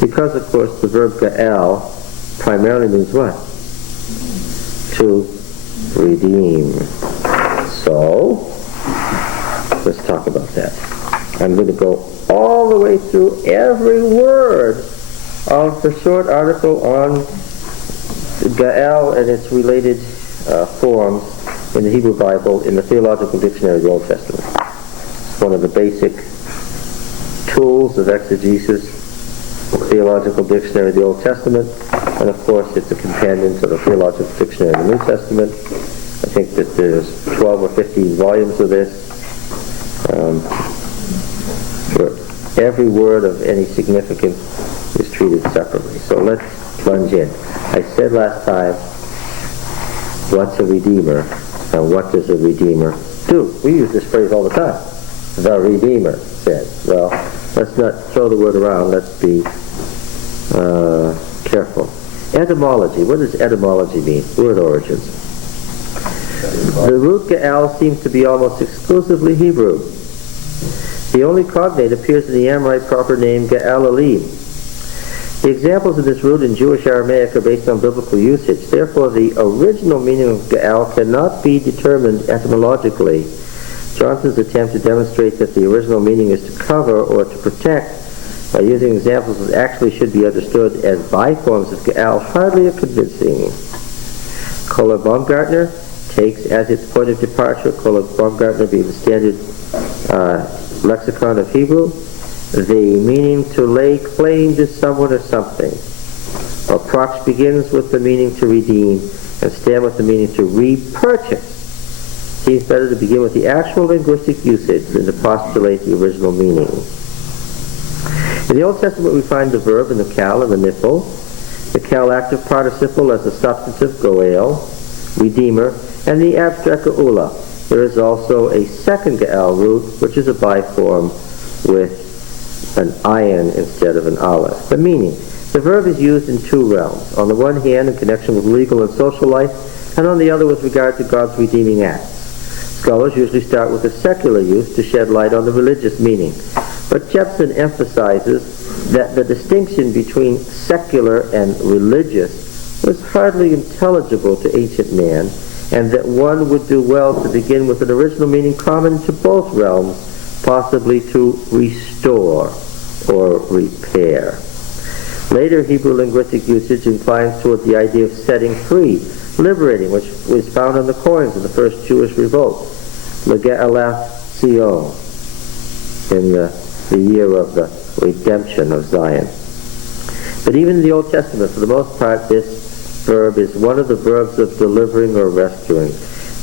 Because, of course, the verb ga'al primarily means what? To redeem. So, let's talk about that. I'm going to go all the way through every word of the short article on ga'al and its related forms in the Hebrew Bible in the Theological Dictionary of the Old Testament. It's one of the basic tools of exegesis, the Theological Dictionary of the Old Testament, and of course it's a companion to the Theological Dictionary of the New Testament. I think that there's 12 or 15 volumes of this. Where every word of any significance is treated separately. So let's plunge in. I said last time, what's a redeemer? And what does a redeemer do? We use this phrase all the time. The redeemer said. Well, let's not throw the word around. Let's be careful. Etymology. What does etymology mean? Word origins. The root ga'al seems to be almost exclusively Hebrew. The only cognate appears in the Amorite proper name Ga'al Elim. The examples of this root in Jewish Aramaic are based on biblical usage. Therefore, the original meaning of Ga'al cannot be determined etymologically. Johnson's attempt to demonstrate that the original meaning is to cover or to protect by using examples that actually should be understood as biforms of Ga'al hardly are convincing. Kohler Baumgartner takes as its point of departure, Kohler Baumgartner being the standard lexicon of Hebrew, the meaning to lay claim to someone or something. Proch begins with the meaning to redeem and Stam with the meaning to repurchase. It seems better to begin with the actual linguistic usage than to postulate the original meaning. In the Old Testament we find the verb in the kal and the nifl, the kal active participle as a substantive goel, redeemer, and the abstract geula. There is also a second ga'al root, which is a biform with an ayin instead of an aleph. The meaning. The verb is used in two realms. On the one hand, in connection with legal and social life, and on the other with regard to God's redeeming acts. Scholars usually start with the secular use to shed light on the religious meaning. But Jepson emphasizes that the distinction between secular and religious was hardly intelligible to ancient man, and that one would do well to begin with an original meaning common to both realms, possibly to restore or repair. Later Hebrew linguistic usage inclines toward the idea of setting free, liberating, which was found on the coins of the first Jewish revolt, Lege'alath Sion, in the year of the redemption of Zion. But even in the Old Testament, for the most part, this verb is one of the verbs of delivering or rescuing.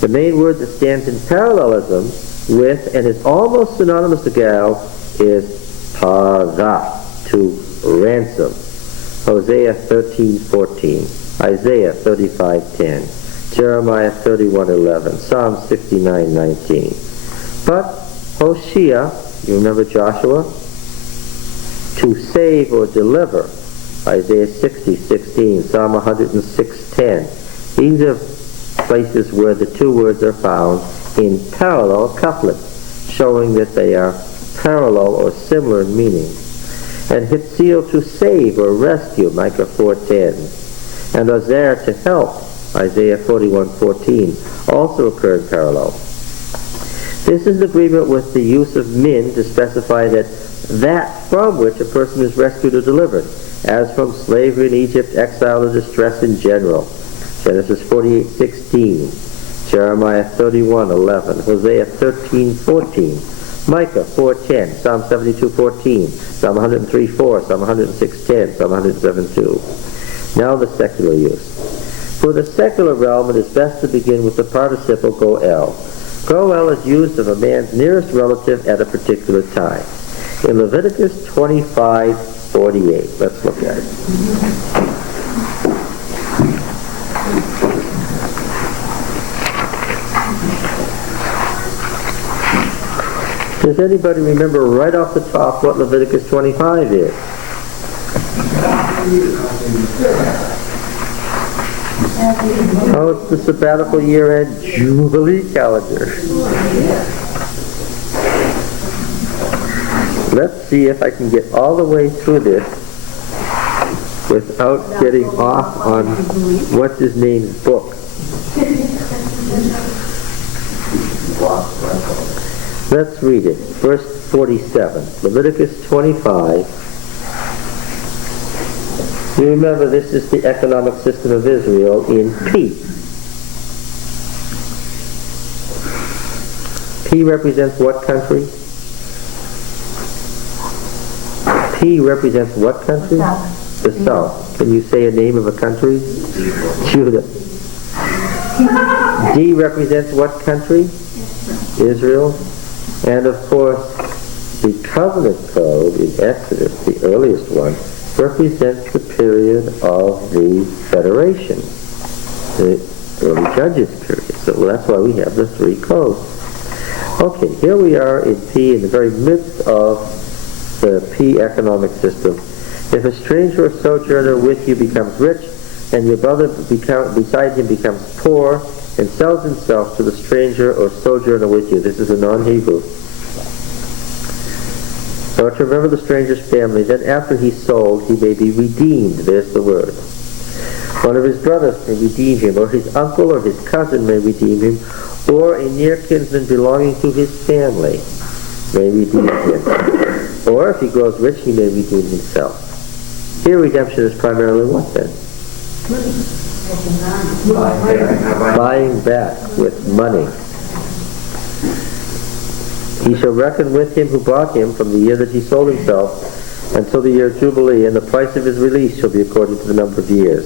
The main word that stands in parallelism with and is almost synonymous to gal is pazah, to ransom. Hosea 13:14, Isaiah 35:10, Jeremiah 31:11, Psalm 69:19. But Hoshea, you remember Joshua? To save or deliver Isaiah 60:16, Psalm 106:10. These are places where the two words are found in parallel couplets, showing that they are parallel or similar in meaning. And Hitziel, to save or rescue, Micah 4:10. And Azer, to help, Isaiah 41:14, also occur in parallel. This is an agreement with the use of min to specify that from which a person is rescued or delivered, as from slavery in Egypt, exile, or distress in general. Genesis 48:16, Jeremiah 31:11, Hosea 13:14, Micah 4:10, Psalm 72:14, Psalm 103:4, Psalm 106:10, Psalm 107:2. Now the secular use. For the secular realm, it is best to begin with the participle goel. Goel is used of a man's nearest relative at a particular time. In Leviticus 25:48, let's look at it. Does anybody remember right off the top what Leviticus 25 is? Oh, it's the sabbatical year-end Jubilee calendar. Let's see if I can get all the way through this without getting off on what's his name's book. Let's read it. Verse 47, Leviticus 25. You remember this is the economic system of Israel in P. P represents what country? P represents what country? The South. Can you say a name of a country? Judah. D represents what country? Israel. And of course, the covenant code in Exodus, the earliest one, represents the period of the Federation, the early Judges period. So that's why we have the three codes. Okay, here we are in P, in the very midst of the P economic system. If a stranger or sojourner with you becomes rich, and your brother beside him becomes poor, and sells himself to the stranger or sojourner with you. This is a non-Hebrew. So to remember the stranger's family, then after he's sold, he may be redeemed. There's the word. One of his brothers may redeem him, or his uncle or his cousin may redeem him, or a near kinsman belonging to his family may redeem him. Or if he grows rich, he may redeem himself. Here redemption is primarily what then? Buying back with money. He shall reckon with him who bought him from the year that he sold himself until the year of Jubilee, and the price of his release shall be according to the number of years.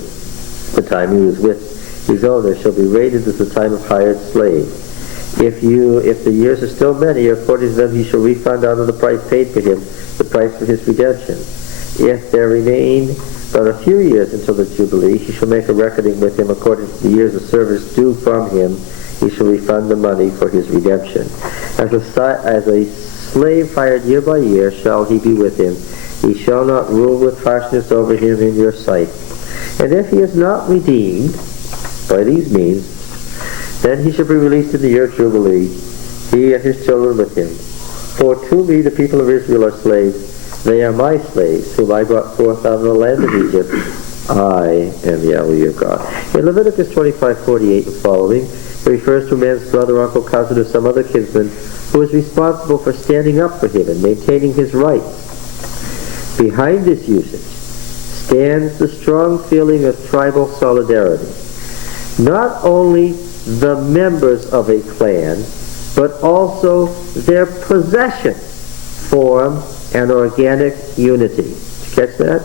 The time he was with his owner shall be rated as the time of hired slave. If the years are still many, according to them he shall refund out of the price paid for him, the price for his redemption. If there remain but a few years until the Jubilee, he shall make a reckoning with him according to the years of service due from him. He shall refund the money for his redemption. As a slave hired year by year shall he be with him. He shall not rule with harshness over him in your sight. And if he is not redeemed by these means, then he shall be released in the year of Jubilee, he and his children with him. For to me the people of Israel are slaves. They are my slaves, whom I brought forth out of the land of Egypt. I am Yahweh your God. In Leviticus 25:48 and following, it refers to a man's brother, uncle, cousin, or some other kinsman who is responsible for standing up for him and maintaining his rights. Behind this usage stands the strong feeling of tribal solidarity. Not only the members of a clan, but also their possessions form an organic unity. Did you catch that?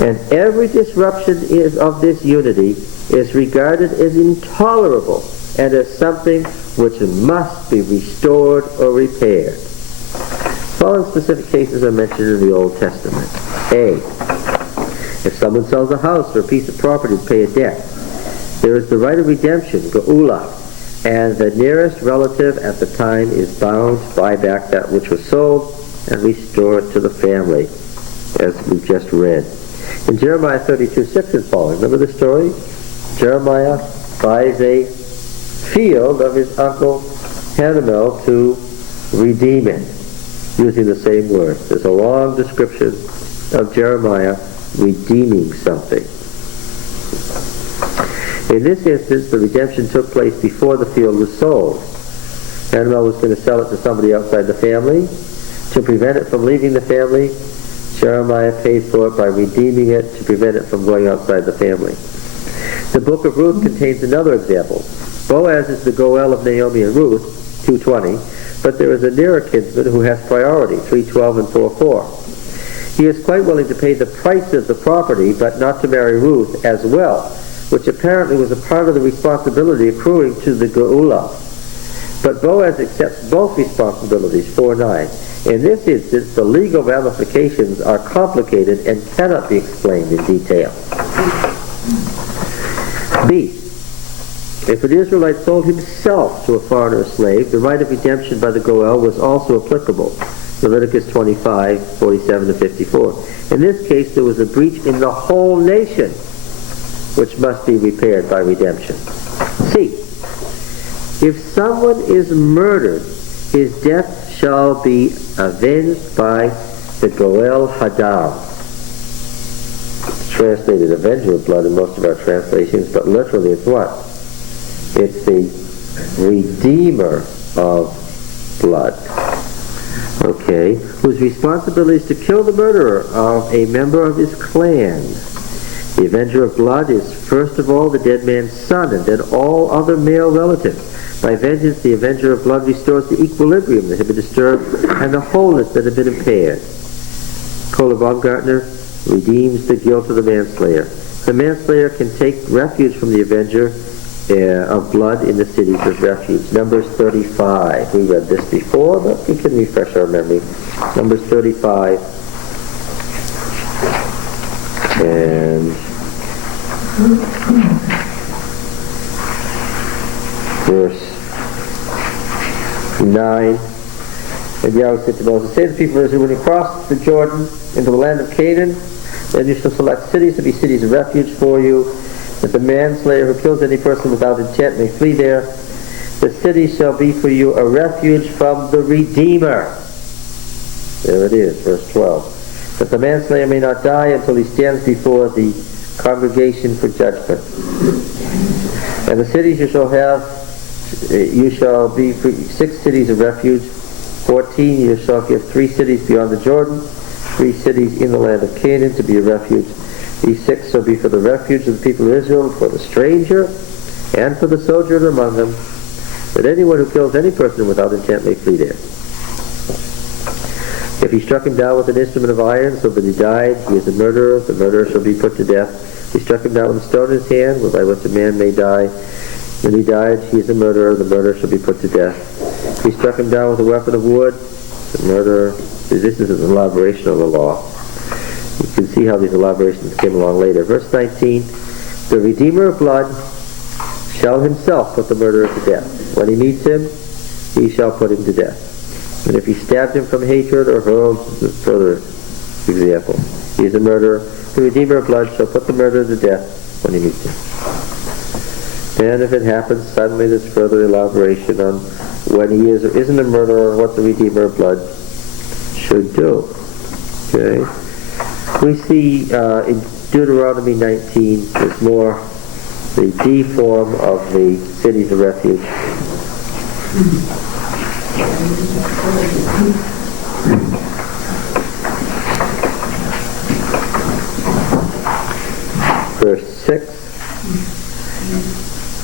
And every disruption of this unity is regarded as intolerable and as something which must be restored or repaired. Following specific cases are mentioned in the Old Testament. A. If someone sells a house or a piece of property to pay a debt, there is the right of redemption, geula, and the nearest relative at the time is bound to buy back that which was sold and restore it to the family. as we've just read. In Jeremiah 32:6 and following, remember the story? Jeremiah buys a field of his uncle Hanamel to redeem it, using the same word. There's a long description of Jeremiah redeeming something. In this instance, the redemption took place before the field was sold. Hanamel was going to sell it to somebody outside the family. To prevent it from leaving the family, Jeremiah paid for it by redeeming it to prevent it from going outside the family. The book of Ruth contains another example. Boaz is the Goel of Naomi and Ruth, 2:20, but there is a nearer kinsman who has priority, 3:12 and 4:4. He is quite willing to pay the price of the property, but not to marry Ruth as well, which apparently was a part of the responsibility accruing to the Geula. But Boaz accepts both responsibilities, 4:9. In this instance, the legal ramifications are complicated and cannot be explained in detail. B. If an Israelite sold himself to a foreigner slave, the right of redemption by the Goel was also applicable. Leviticus 25:47 to 54. In this case, there was a breach in the whole nation, which must be repaired by redemption. C. If someone is murdered, his death shall be avenged by the Goel Hadam. It's translated avenger of blood in most of our translations, but literally it's what? It's the redeemer of blood. Okay, whose responsibility is to kill the murderer of a member of his clan. The avenger of blood is first of all the dead man's son, and then all other male relatives. By vengeance, the avenger of blood restores the equilibrium that had been disturbed and the wholeness that had been impaired. Kohler Baumgartner redeems the guilt of the manslayer. The manslayer can take refuge from the avenger of blood in the cities of refuge. Numbers 35. We read this before, but we can refresh our memory. Numbers 35 and verse 9. And Yahweh said to Moses, say to the people of Israel, when you cross the Jordan into the land of Canaan, then you shall select cities to be cities of refuge for you, that the manslayer who kills any person without intent may flee there. The city shall be for you a refuge from the Redeemer. There it is, verse 12. That the manslayer may not die until he stands before the congregation for judgment. And the cities you shall be for 6 cities of refuge. 14, you shall give 3 cities beyond the Jordan, 3 cities in the land of Canaan to be a refuge. These 6 shall be for the refuge of the people of Israel, for the stranger, and for the sojourner among them, that anyone who kills any person without intent may flee there. If he struck him down with an instrument of iron so that he died, he is a murderer. The murderer shall be put to death. If he struck him down with a stone in his hand, whereby which a man may die, when he died, he is a murderer. The murderer shall be put to death. If he struck him down with a weapon of wood, the murderer. This is an elaboration of the law. You can see how these elaborations came along later. Verse 19, the Redeemer of blood shall himself put the murderer to death. When he meets him, he shall put him to death. And if he stabbed him from hatred or hurled, this is a further example, he is a murderer. The Redeemer of blood shall put the murderer to death when he meets him. And if it happens, suddenly there's further elaboration on when he is or isn't a murderer and what the Redeemer of blood should do. Okay? We see in Deuteronomy 19, there's more the D form of the cities of refuge. Verse 6.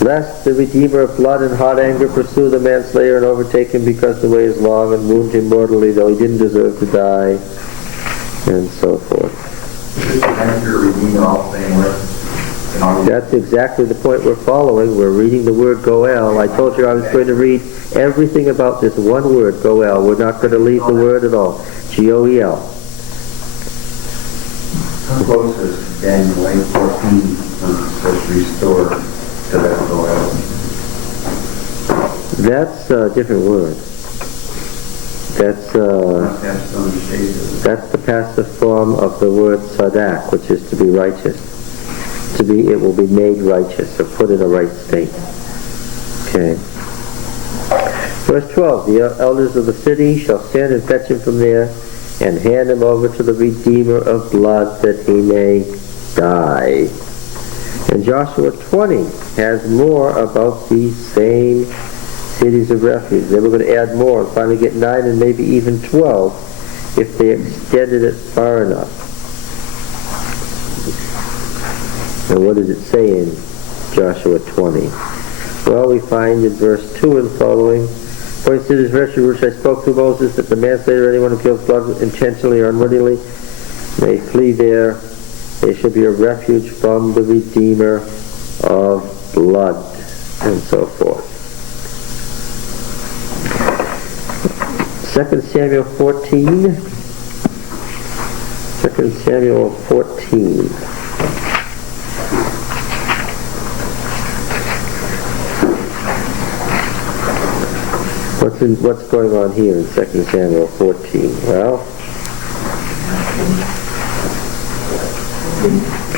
Lest the Redeemer of blood in hot anger pursue the manslayer and overtake him because the way is long and wound him mortally though he didn't deserve to die, and so forth. That's exactly the point we're following. We're reading the word Goel. I told you I was going to read everything about this one word, Goel. We're not going to leave the word at all. G-O-E-L. How close is Daniel 8:14 says restore to that Goel? That's a different word. That's the passive form of the word sadak, which is to be righteous. It will be made righteous, or put in a right state. Okay. Verse 12, the elders of the city shall send and fetch him from there, and hand him over to the Redeemer of blood, that he may die. And Joshua 20 has more about these same cities of refuge. They were going to add more and finally get 9 and maybe even 12 if they extended it far enough. And what does it say in Joshua 20? Well, we find in verse 2 and following, for the cities of refuge which I spoke to Moses, that the manslayer or anyone who kills blood intentionally or unwittingly may flee there. They shall be a refuge from the Redeemer of blood, and so forth. 2 Samuel 14. 2 Samuel 14. What's going on here in 2 Samuel 14? Well,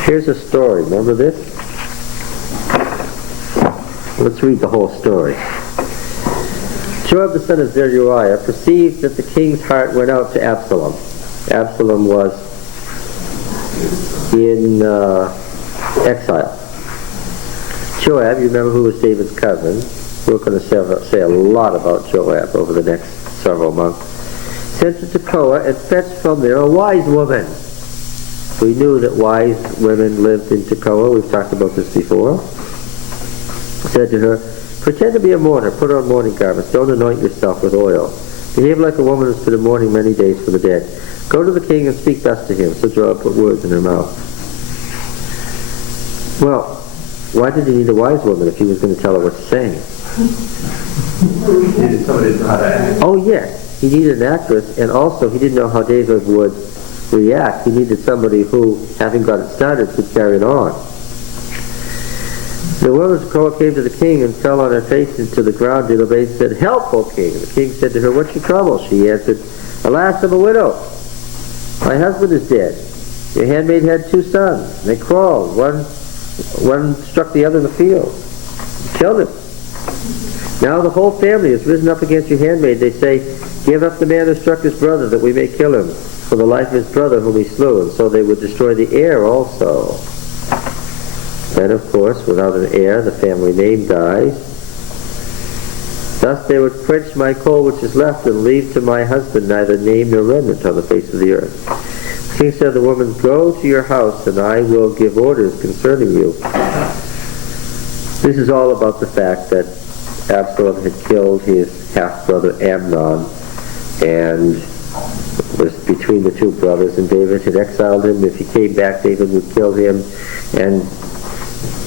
here's a story. Remember this? Let's read the whole story. Joab the son of Zeruiah perceived that the king's heart went out to Absalom. Absalom was in exile. Joab, you remember who was David's cousin. We're going to say a lot about Joab over the next several months. Sent to Tekoa and fetched from there a wise woman. We knew that wise women lived in Tekoa. We've talked about this before. Said to her, pretend to be a mourner. Put on mourning garments. Don't anoint yourself with oil. Behave like a woman who's been in mourning many days for the dead. Go to the king and speak thus to him. So Joab put words in her mouth. Well, why did he need a wise woman if he was going to tell her what to say? He needed somebody to know how to act. Oh, yes. He needed an actress, and also he didn't know how David would react. He needed somebody who, having got it started, could carry it on. The woman of Tekoa came to the king and fell on her face into the ground and obeyed and said, Help, O king! The king said to her, What's your trouble? She answered, Alas, I'm a widow. My husband is dead. Your handmaid had 2 sons. They quarreled. One struck the other in the field. Killed him. Now the whole family has risen up against your handmaid. They say, Give up the man who struck his brother, that we may kill him, for the life of his brother whom he slew. And so they would destroy the heir also. Then, of course, without an heir, the family name dies. Thus they would quench my coal which is left, and leave to my husband neither name nor remnant on the face of the earth. The king said to the woman, Go to your house, and I will give orders concerning you. This is all about the fact that Absalom had killed his half-brother Amnon, and was between the 2 brothers, and David had exiled him. If he came back, David would kill him, and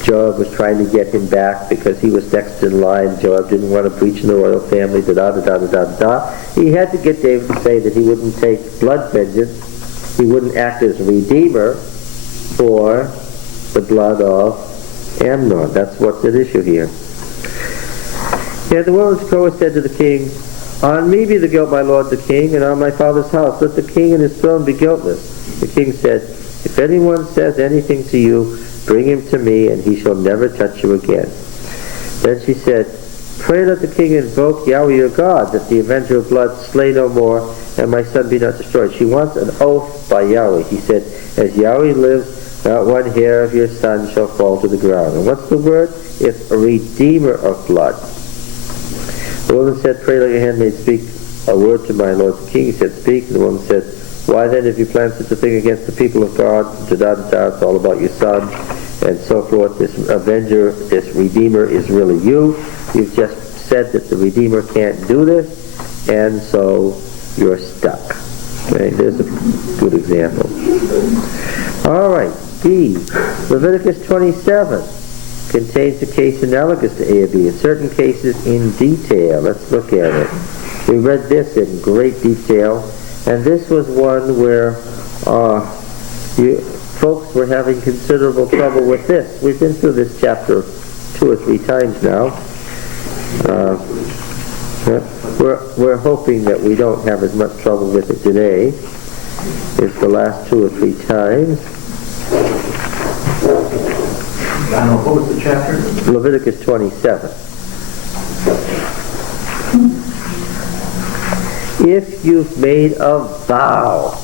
Joab was trying to get him back because he was next in line. Joab didn't want to breach in the royal family, da-da-da-da-da-da. He had to get David to say that he wouldn't take blood vengeance. He wouldn't act as redeemer for the blood of Amnon. That's what's at issue here. And the woman of Tekoa said to the king, On me be the guilt, my lord the king, and on my father's house. Let the king and his throne be guiltless. The king said, If anyone says anything to you, bring him to me, and he shall never touch you again. Then she said, Pray let the king invoke Yahweh your God, that the avenger of blood slay no more, and my son be not destroyed. She wants an oath by Yahweh. He said, As Yahweh lives, not one hair of your son shall fall to the ground. And what's the word? It's a redeemer of blood. The woman said, Pray let your handmaid speak a word to my lord the king. He said, Speak. And the woman said, Why then have you planned such a thing against the people of God? Da-da-da-da, it's all about your son, and so forth. This avenger, this redeemer is really you. You've just said that the redeemer can't do this, and so you're stuck. Okay, there's a good example. All right, B. Leviticus 27 contains a case analogous to A and B, in certain cases in detail. Let's look at it. We read this in great detail, and this was one where folks were having considerable trouble with this. We've been through this chapter 2 or 3 times now. We're hoping that we don't have as much trouble with it today as the last 2 or 3 times. I don't know, what was the chapter? Leviticus 27. If you've made a vow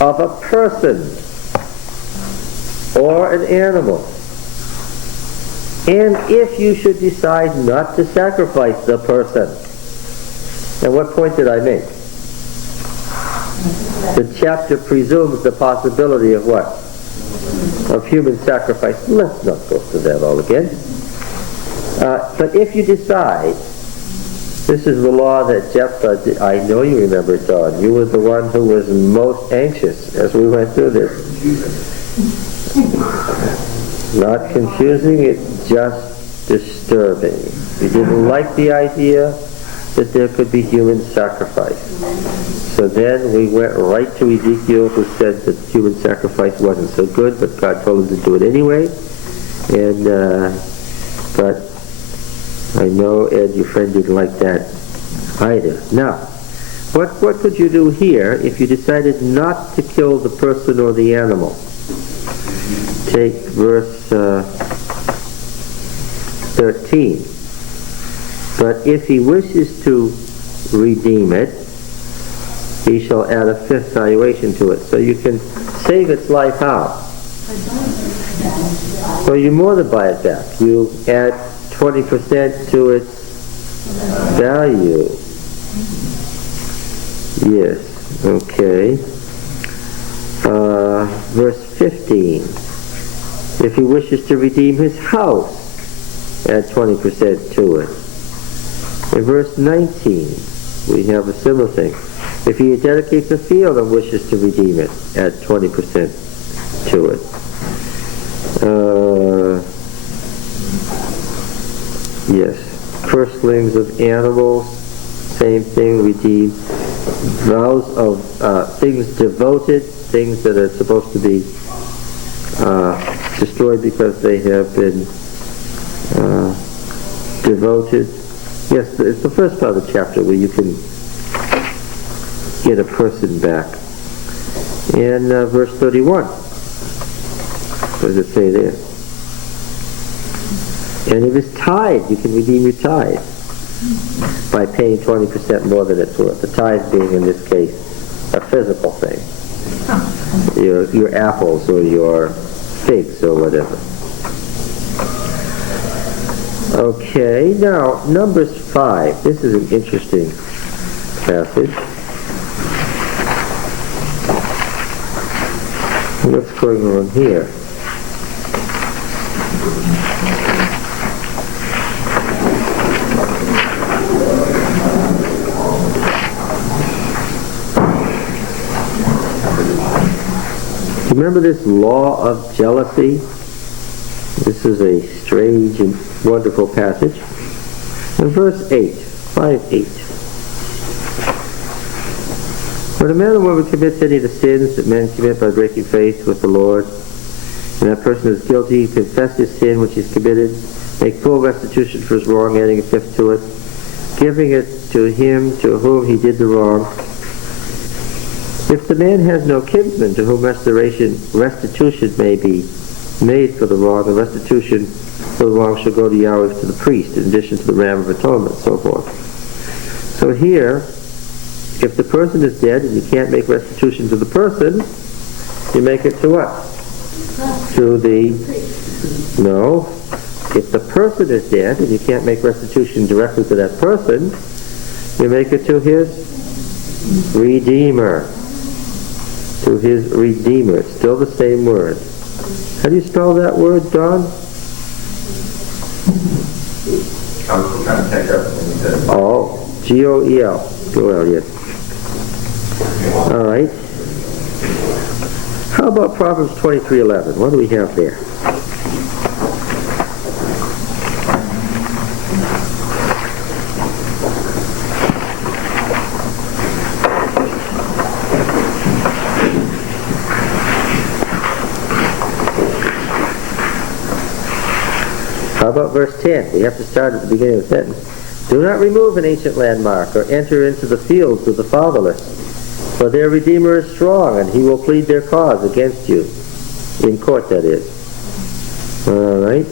of a person or an animal, and if you should decide not to sacrifice the person. And what point did I make? The chapter presumes the possibility of what? Of human sacrifice. Let's not go through that all again. But if you decide, this is the law that Jephthah, I know you remember it, Don. You were the one who was most anxious as we went through this. Not confusing, it's just disturbing. You didn't like the idea that there could be human sacrifice. So then we went right to Ezekiel, who said that human sacrifice wasn't so good, but God told him to do it anyway. And but I know, Ed, your friend didn't like that either. Now, what could you do here if you decided not to kill the person or the animal? Take verse 13. But if he wishes to redeem it, he shall add a 5th valuation to it. So you can save its life how? So you more than buy it back. You add 20% to its value. Yes, okay. Verse 15. If he wishes to redeem his house, add 20% to it. In verse 19, we have a similar thing. If he dedicates a field and wishes to redeem it, add 20% to it. Yes, firstlings of animals, same thing, redeem. Vows of things devoted, things that are supposed to be destroyed because they have been devoted. Yes, it's the first part of the chapter where you can get a person back. In verse 31, what does it say there? And if it's tithe, you can redeem your tithe by paying 20% more than it's worth. The tithe being, in this case, a physical thing. Your apples or your figs or whatever. Okay, now, Numbers 5. This is an interesting passage. What's going on here? Remember this law of jealousy? This is a strange and wonderful passage. In verse 8, 5:8. When a man or woman commits any of the sins that men commit by breaking faith with the Lord, and that person is guilty, confess his sin which he's committed, make full restitution for his wrong, adding a 5th to it, giving it to him to whom he did the wrong. If the man has no kinsman to whom restitution may be made for the wrong, the restitution for the wrong shall go to Yahweh to the priest, in addition to the ram of atonement, and so forth. So here, if the person is dead and you can't make restitution to the person, you make it to what? To the... No. If the person is dead and you can't make restitution directly to that person, you make it to his Redeemer. To his Redeemer. It's still the same word. How do you spell that word, Don? I was still trying to catch up when you said it. Oh, G-O-E-L. Goel, yes. All right. How about Proverbs 23:11? What do we have there? How about verse 10? We have to start at the beginning of the sentence. Do not remove an ancient landmark or enter into the fields of the fatherless, for their Redeemer is strong, and he will plead their cause against you. In court, that is. All right.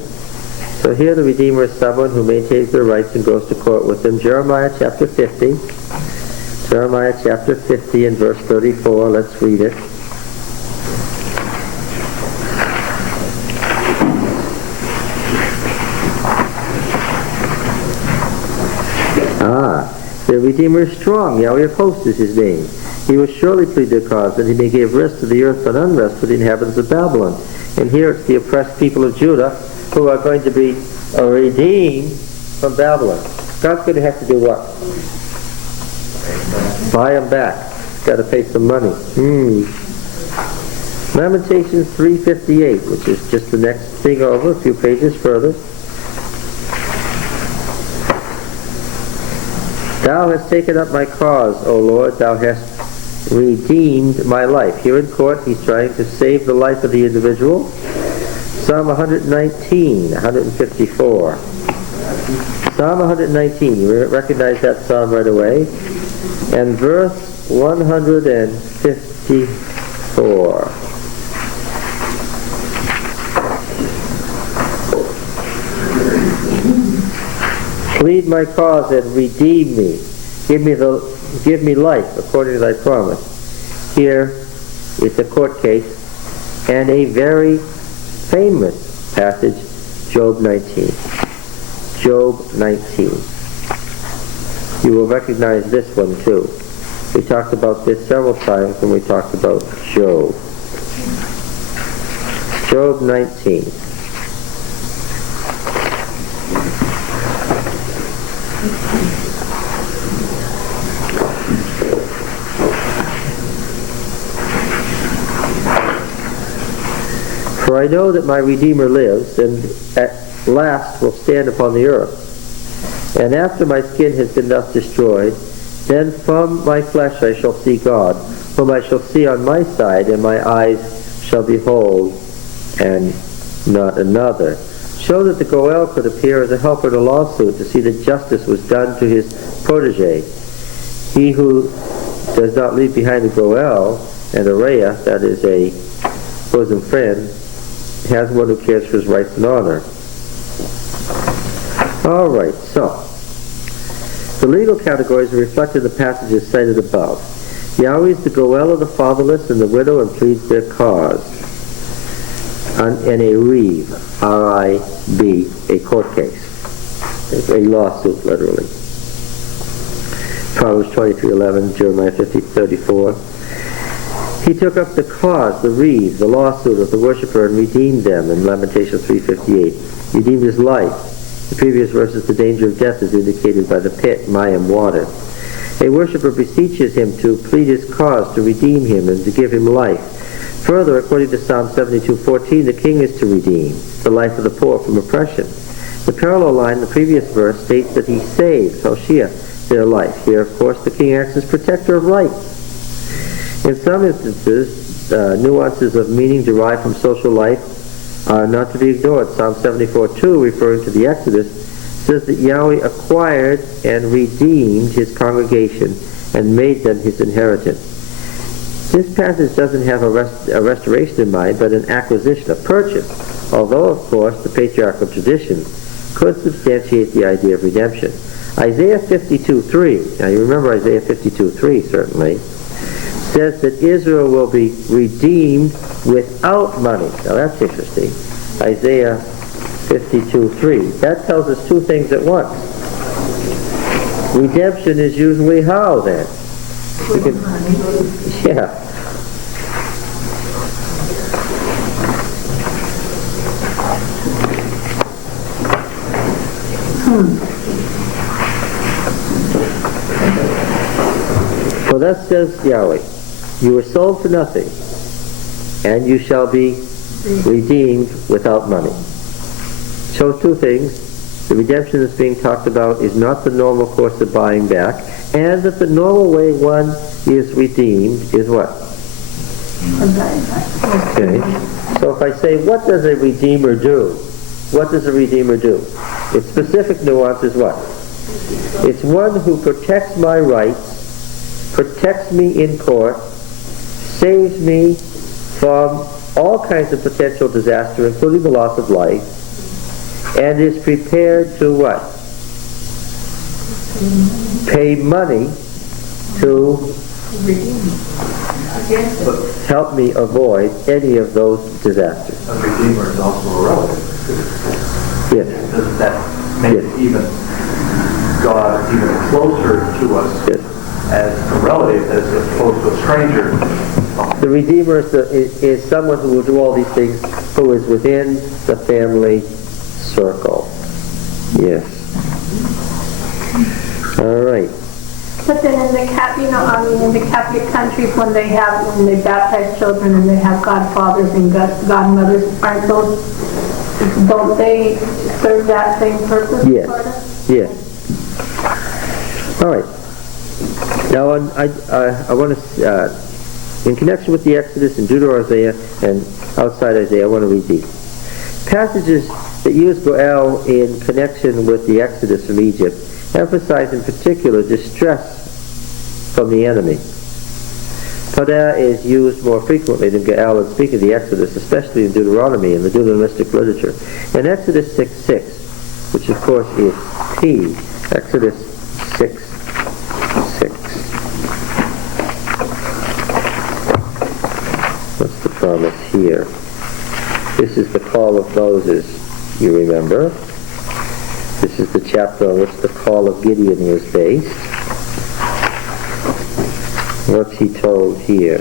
So here the Redeemer is someone who maintains their rights and goes to court with them. Jeremiah chapter 50. Jeremiah chapter 50 and verse 34. Let's read it. The Redeemer is strong. Yahweh of hosts is his name. He will surely plead their cause, that he may give rest to the earth but unrest for the inhabitants of Babylon. And here it's the oppressed people of Judah who are going to be redeemed from Babylon. God's going to have to do what? Buy them back. Got to pay some money. Lamentations 3:58, which is just the next thing over, a few pages further. Thou hast taken up my cause, O Lord. Thou hast redeemed my life. Here in court, he's trying to save the life of the individual. Psalm 119, 154. Psalm 119, you recognize that psalm right away. And verse 154. Plead my cause and redeem me. Give me life according to thy promise. Here is a court case and a very famous passage, Job 19. Job 19. You will recognize this one too. We talked about this several times when we talked about Job. Job 19. For I know that my Redeemer lives, and at last will stand upon the earth. And after my skin has been thus destroyed, then from my flesh I shall see God, whom I shall see on my side, and my eyes shall behold, and not another. Show that the Goel could appear as a helper in a lawsuit to see that justice was done to his protege. He who does not leave behind a Goel and a Rhea, that is a bosom friend, has one who cares for his rights and honor. All right, so the legal categories are reflected in the passages cited above. Yahweh is the Goel of the fatherless and the widow and pleads their cause. And a reeve, R-I-B, a court case, a lawsuit, literally. Proverbs 23:11, Jeremiah 50:34. He took up the cause, the reeve, the lawsuit of the worshiper and redeemed them in Lamentations 3:58. Redeemed his life. The previous verses, the danger of death is indicated by the pit, Mayim, water. A worshiper beseeches him to plead his cause, to redeem him, and to give him life. Further, according to Psalm 72:14, the king is to redeem the life of the poor from oppression. The parallel line, the previous verse, states that he saves, Hoshea, their life. Here, of course, the king acts as protector of rights. In some instances, nuances of meaning derived from social life are not to be ignored. Psalm 74:2, referring to the Exodus, says that Yahweh acquired and redeemed his congregation and made them his inheritance. This passage doesn't have a restoration in mind, but an acquisition, a purchase, although, of course, the patriarchal tradition could substantiate the idea of redemption. Isaiah 52:3, now you remember Isaiah 52:3, certainly, says that Israel will be redeemed without money. Now that's interesting. Isaiah 52:3. That tells us two things at once. Redemption is usually how, then? Yeah. So that says Yahweh, you were sold for nothing, and you shall be redeemed without money. Shows two things. The redemption that's being talked about is not the normal course of buying back, and that the normal way one is redeemed is what? Okay. So if I say, what does a redeemer do? What does a redeemer do? Its specific nuance is what? It's one who protects my rights, protects me in court, saves me from all kinds of potential disaster, including the loss of life, and is prepared to what? Pay money to help me avoid any of those disasters. A redeemer is also a relative. Yes. Doesn't that make even God even closer to us as a relative as opposed to a stranger? The Redeemer is someone who will do all these things, who is within the family circle. Yes. All right. But then in the in the Catholic countries, when they baptize children and they have godfathers and godmothers, don't they serve that same purpose? Yes. Sort of? Yes. All right. Now, I want to, in connection with the Exodus and Deuteronomy and outside Isaiah, I want to read these passages that use Goel in connection with the Exodus from Egypt. Emphasize in particular distress from the enemy. Pada is used more frequently than Goel in speaking of the Exodus, especially in Deuteronomy and the Deuteronomistic literature. In Exodus 6:6, which of course is P, Exodus 6:6. What's the promise here? This is the call of Moses, you remember. This is the chapter on which the call of Gideon was based. What's he told here?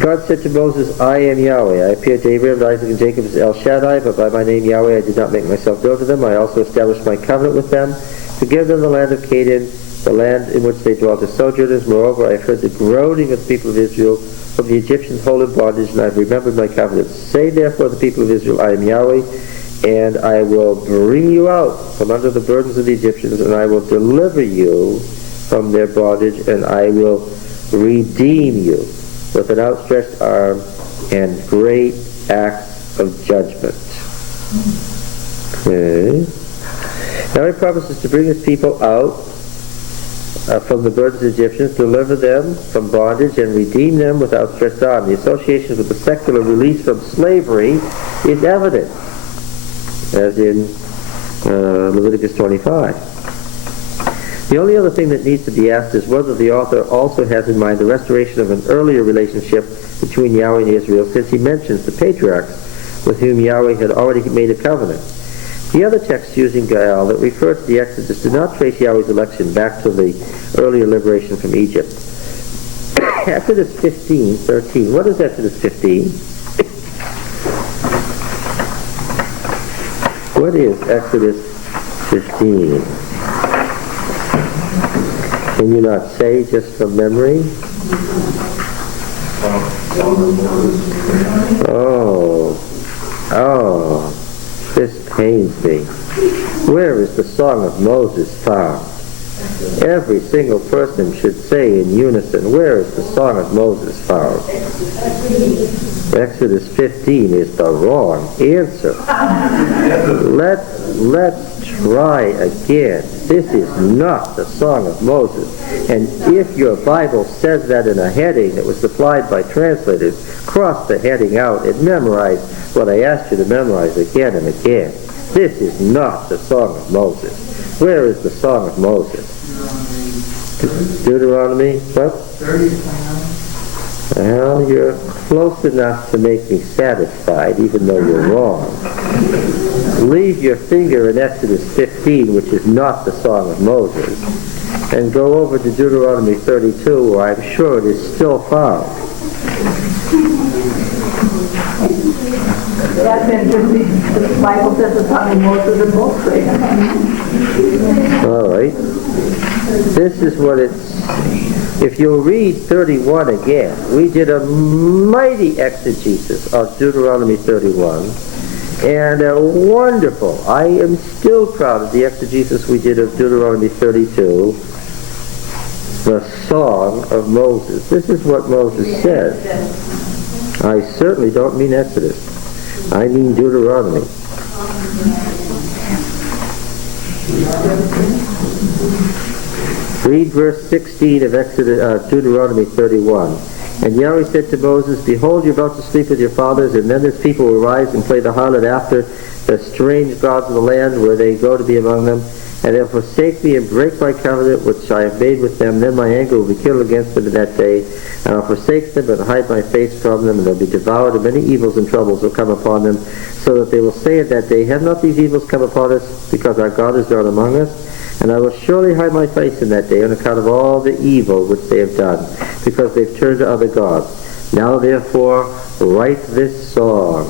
God said to Moses, I am Yahweh. I appeared to Abraham, Isaac, and Jacob as El Shaddai, but by my name Yahweh I did not make myself known to them. I also established my covenant with them to give them the land of Canaan, the land in which they dwelt as sojourners. Moreover, I have heard the groaning of the people of Israel from the Egyptians hold in bondage, and I have remembered my covenant. Say therefore to the people of Israel, I am Yahweh, and I will bring you out from under the burdens of the Egyptians, and I will deliver you from their bondage, and I will redeem you with an outstretched arm and great acts of judgment. Okay. Now he promises to bring his people out from the burdens of the Egyptians, deliver them from bondage, and redeem them with outstretched arm. The association with the secular release from slavery is evident, as in Leviticus 25. The only other thing that needs to be asked is whether the author also has in mind the restoration of an earlier relationship between Yahweh and Israel, since he mentions the patriarchs with whom Yahweh had already made a covenant. The other texts using Gael that refer to the Exodus do not trace Yahweh's election back to the earlier liberation from Egypt. Exodus 15:13. What is Exodus 15? What is Exodus 15? Can you not say just from memory? Oh, this pains me. Where is the Song of Moses found? Every single person should say in unison, where is the Song of Moses found? Exodus 15 is the wrong answer. Let's try again. This is not the Song of Moses. And if your Bible says that in a heading that was supplied by translators, cross the heading out and memorize what I asked you to memorize again and again. This is not the Song of Moses. Where is the Song of Moses? Deuteronomy, what? 30:29. Well, you're close enough to make me satisfied, even though you're wrong. Leave your finger in Exodus 15, which is not the Song of Moses, and go over to Deuteronomy 32, where I'm sure it is still found. That's interesting. The Bible says the Song of Moses in both places. All right. This is what it's... If you'll read 31 again, we did a mighty exegesis of Deuteronomy 31, and a wonderful, I am still proud of the exegesis we did of Deuteronomy 32, the Song of Moses. This is what Moses said. I certainly don't mean Exodus. I mean Deuteronomy. Read verse 16 of Deuteronomy 31. And Yahweh said to Moses, Behold, you're about to sleep with your fathers, and then this people will rise and play the harlot after the strange gods of the land where they go to be among them. And they'll forsake me and break my covenant which I have made with them. Then my anger will be kindled against them in that day. And I'll forsake them and hide my face from them, and they'll be devoured, and many evils and troubles will come upon them, so that they will say at that day, Have not these evils come upon us, because our God is not among us? And I will surely hide my face in that day on account of all the evil which they have done, because they've turned to other gods. Now therefore write this song,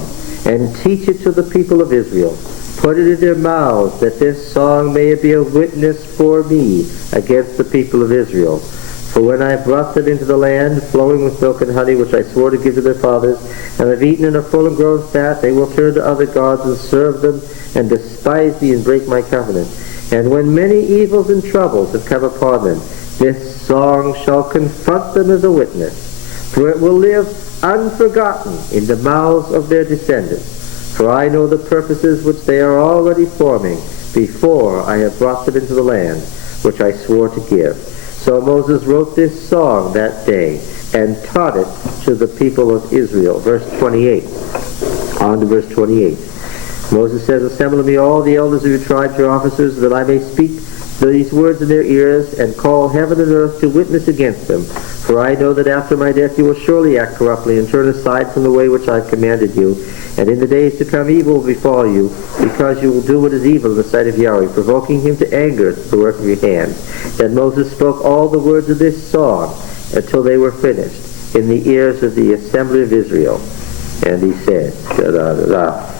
and teach it to the people of Israel. Put it in their mouths, that this song may be a witness for me against the people of Israel. For when I brought them into the land, flowing with milk and honey, which I swore to give to their fathers, and have eaten and are full and grown fat, they will turn to other gods and serve them, and despise me and break my covenant. And when many evils and troubles have come upon them, this song shall confront them as a witness, for it will live unforgotten in the mouths of their descendants. For I know the purposes which they are already forming before I have brought them into the land which I swore to give. So Moses wrote this song that day and taught it to the people of Israel. Verse 28. On to verse 28. Moses says, Assemble to me all the elders of your tribes, your officers, that I may speak these words in their ears, and call heaven and earth to witness against them. For I know that after my death you will surely act corruptly, and turn aside from the way which I have commanded you. And in the days to come evil will befall you, because you will do what is evil in the sight of Yahweh, provoking him to anger at the work of your hands. Then Moses spoke all the words of this song until they were finished in the ears of the assembly of Israel. And he said, da-da-da-da.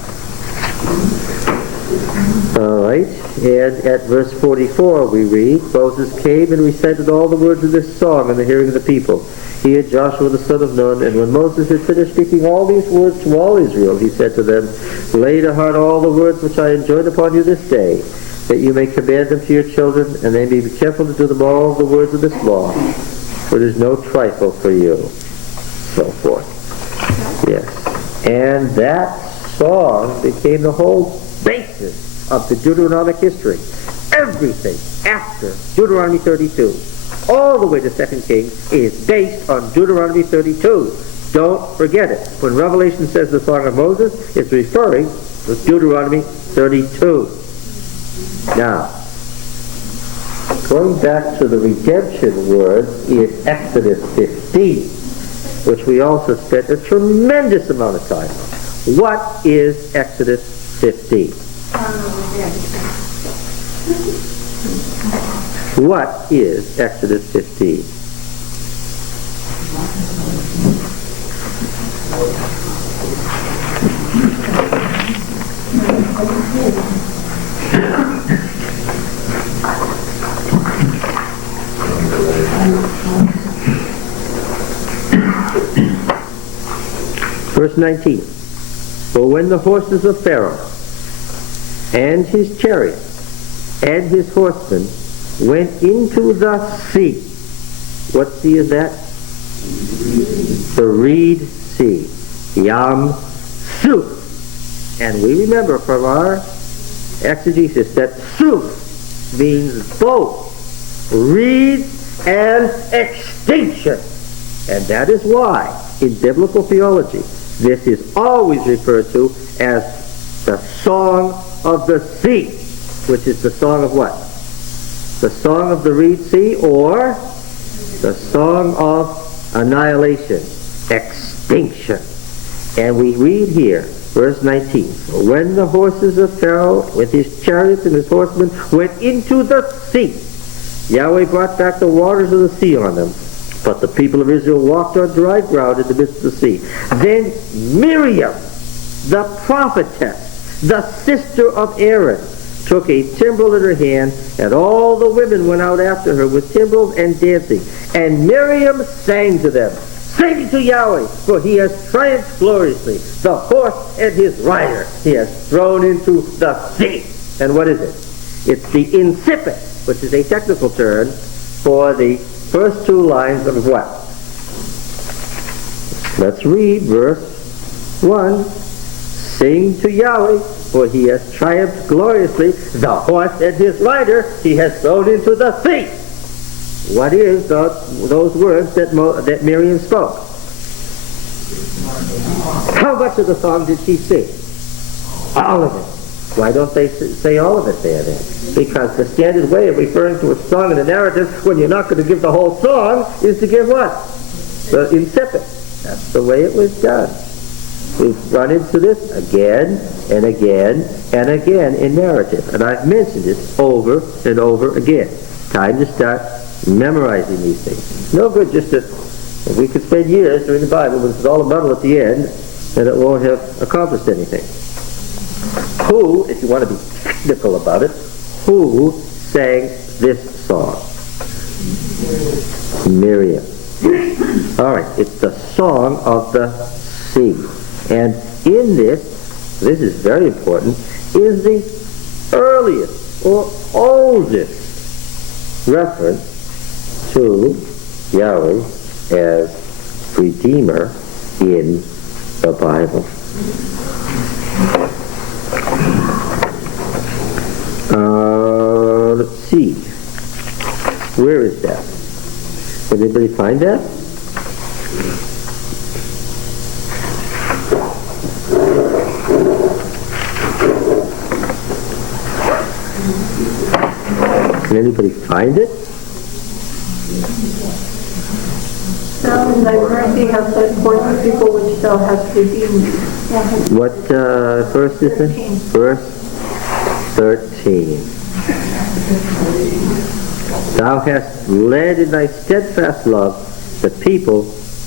All right, and at verse 44 we read, Moses came and recited all the words of this song in the hearing of the people, he and Joshua the son of Nun. And when Moses had finished speaking all these words to all Israel, he said to them, Lay to heart all the words which I enjoin upon you this day, that you may command them to your children, and they may be careful to do them all the words of this law, for it is no trifle for you. So forth. Yes. And that song became the whole basis of the Deuteronomic history. Everything after Deuteronomy 32, all the way to 2 Kings, is based on Deuteronomy 32. Don't forget it. When Revelation says the Song of Moses, it's referring to Deuteronomy 32. Now, going back to the redemption words in Exodus 15, which we also spent a tremendous amount of time on. What is Exodus 15? What is Exodus 15? Verse 19. For when the horses of Pharaoh and his chariots and his horsemen went into the sea. What sea is that? The Reed Sea. Yam Suf. And we remember from our exegesis that Suf means both reed and extinction. And that is why in biblical theology this is always referred to as the Song of the Sea, which is the song of what? The Song of the Reed Sea, or the Song of Annihilation, extinction. And we read here, verse 19, when the horses of Pharaoh with his chariots and his horsemen went into the sea, Yahweh brought back the waters of the sea on them. But the people of Israel walked on dry ground in the midst of the sea. Then Miriam, the prophetess, the sister of Aaron, took a timbrel in her hand, and all the women went out after her with timbrels and dancing. And Miriam sang to them, Sing to Yahweh, for he has triumphed gloriously. The horse and his rider he has thrown into the sea. And what is it? It's the incipit, which is a technical term for the first two lines of what? Let's read verse 1. Sing to Yahweh, for he has triumphed gloriously. The horse and his rider he has thrown into the sea. What is those words that Miriam spoke? How much of the song did she sing? All of it. Why don't they say all of it there then? Because the standard way of referring to a song in a narrative when you're not going to give the whole song is to give what? The incipit. That's the way it was done. We've run into this again and again and again in narrative. And I've mentioned it over and over again. Time to start memorizing these things. No good just that we could spend years during the Bible, but it's all a muddle at the end, and it won't have accomplished anything. Who, if you want to be technical about it, who sang this song? Miriam. All right, it's the song of the sea. And in this is very important, is the earliest or oldest reference to Yahweh as Redeemer in the Bible. Let's see. Where is that? Did anybody find that? Can anybody find it? Now in thy mercy has set forth the people which thou hast redeemed. What verse is it? Verse 13. Thou hast led in thy steadfast love the people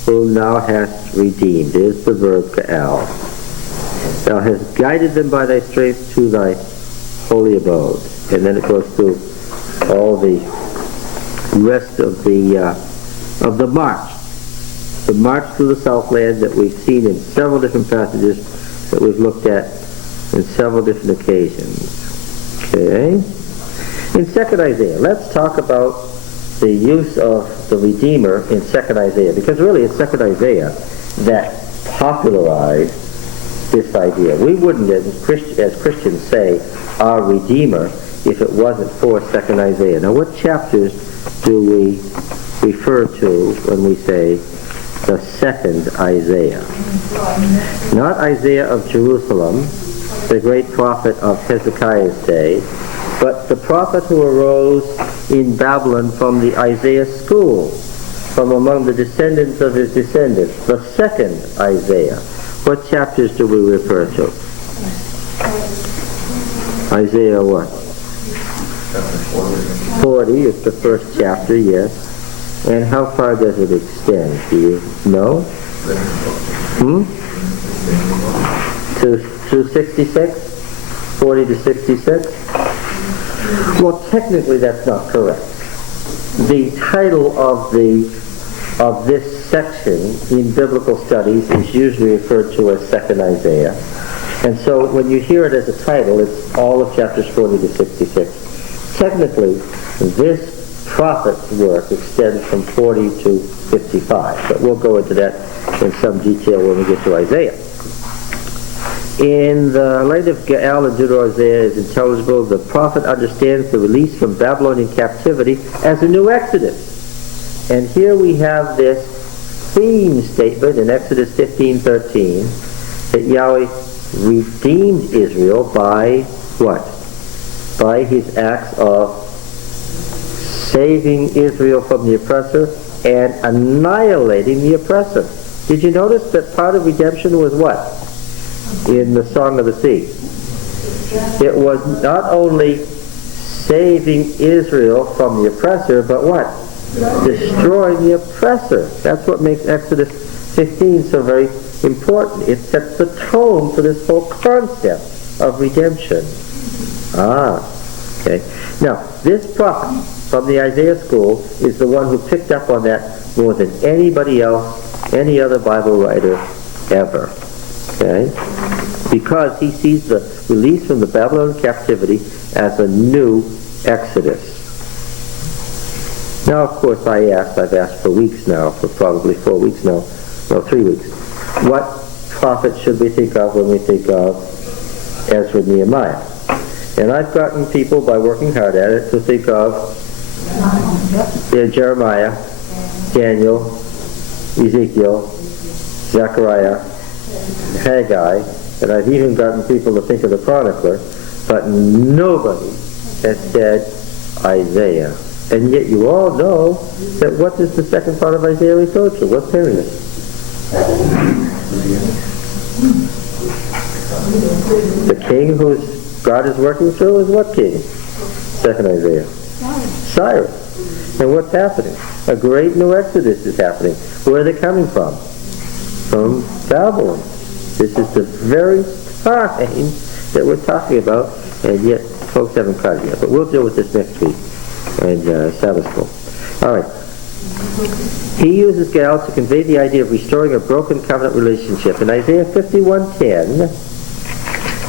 whom thou hast redeemed. There's the verb Gaal. Thou hast guided them by thy strength to thy holy abode. And then it goes through all the rest of the march. The march through the Southland that we've seen in several different passages that we've looked at in several different occasions. Okay? In 2nd Isaiah, let's talk about the use of the Redeemer in 2nd Isaiah, because really it's 2nd Isaiah that popularized this idea. We wouldn't, as Christians, say our Redeemer if it wasn't for 2nd Isaiah. Now, what chapters do we refer to when we say the 2nd Isaiah? Not Isaiah of Jerusalem, the great prophet of Hezekiah's day, but the prophet who arose in Babylon from the Isaiah school, from among the descendants of his descendants, the 2nd Isaiah. What chapters do we refer to? Isaiah what? 40 is the first chapter, yes. And how far does it extend? Do you know? To 66? 40 to 66? Well, technically that's not correct. The title of this section in biblical studies is usually referred to as 2nd Isaiah. And so when you hear it as a title, it's all of chapters 40 to 66. Technically, this prophet's work extends from 40 to 55, but we'll go into that in some detail when we get to Isaiah. In the light of Gaal and Deutero-Isaiah is intelligible. The prophet understands the release from Babylonian captivity as a new Exodus. And here we have this theme statement in Exodus 15:13 that Yahweh redeemed Israel by what? By his acts of saving Israel from the oppressor and annihilating the oppressor. Did you notice that part of redemption was what? In the Song of the Sea. It was not only saving Israel from the oppressor, but what? Destroying the oppressor. That's what makes Exodus 15 so very important. It sets the tone for this whole concept of redemption. Okay. Now, this prophet from the Isaiah school is the one who picked up on that more than anybody else, any other Bible writer ever. Okay? Because he sees the release from the Babylonian captivity as a new Exodus. Now, of course, I've asked for weeks now, for probably 4 weeks now, no, 3 weeks. What prophet should we think of when we think of Ezra and Nehemiah? And I've gotten people, by working hard at it, to think of Jeremiah, Daniel, Ezekiel, Zechariah, Haggai, and I've even gotten people to think of the chronicler, but nobody has said Isaiah. And yet you all know that what does the second part of Isaiah refer to? What period? The king whose God is working through is what king? Second Isaiah. Cyrus. And what's happening? A great new exodus is happening. Where are they coming from? From Babylon. This is the very time that we're talking about, and yet folks haven't caught it yet. But we'll deal with this next week in Sabbath school. All right. He uses Gal to convey the idea of restoring a broken covenant relationship. In Isaiah 51:10,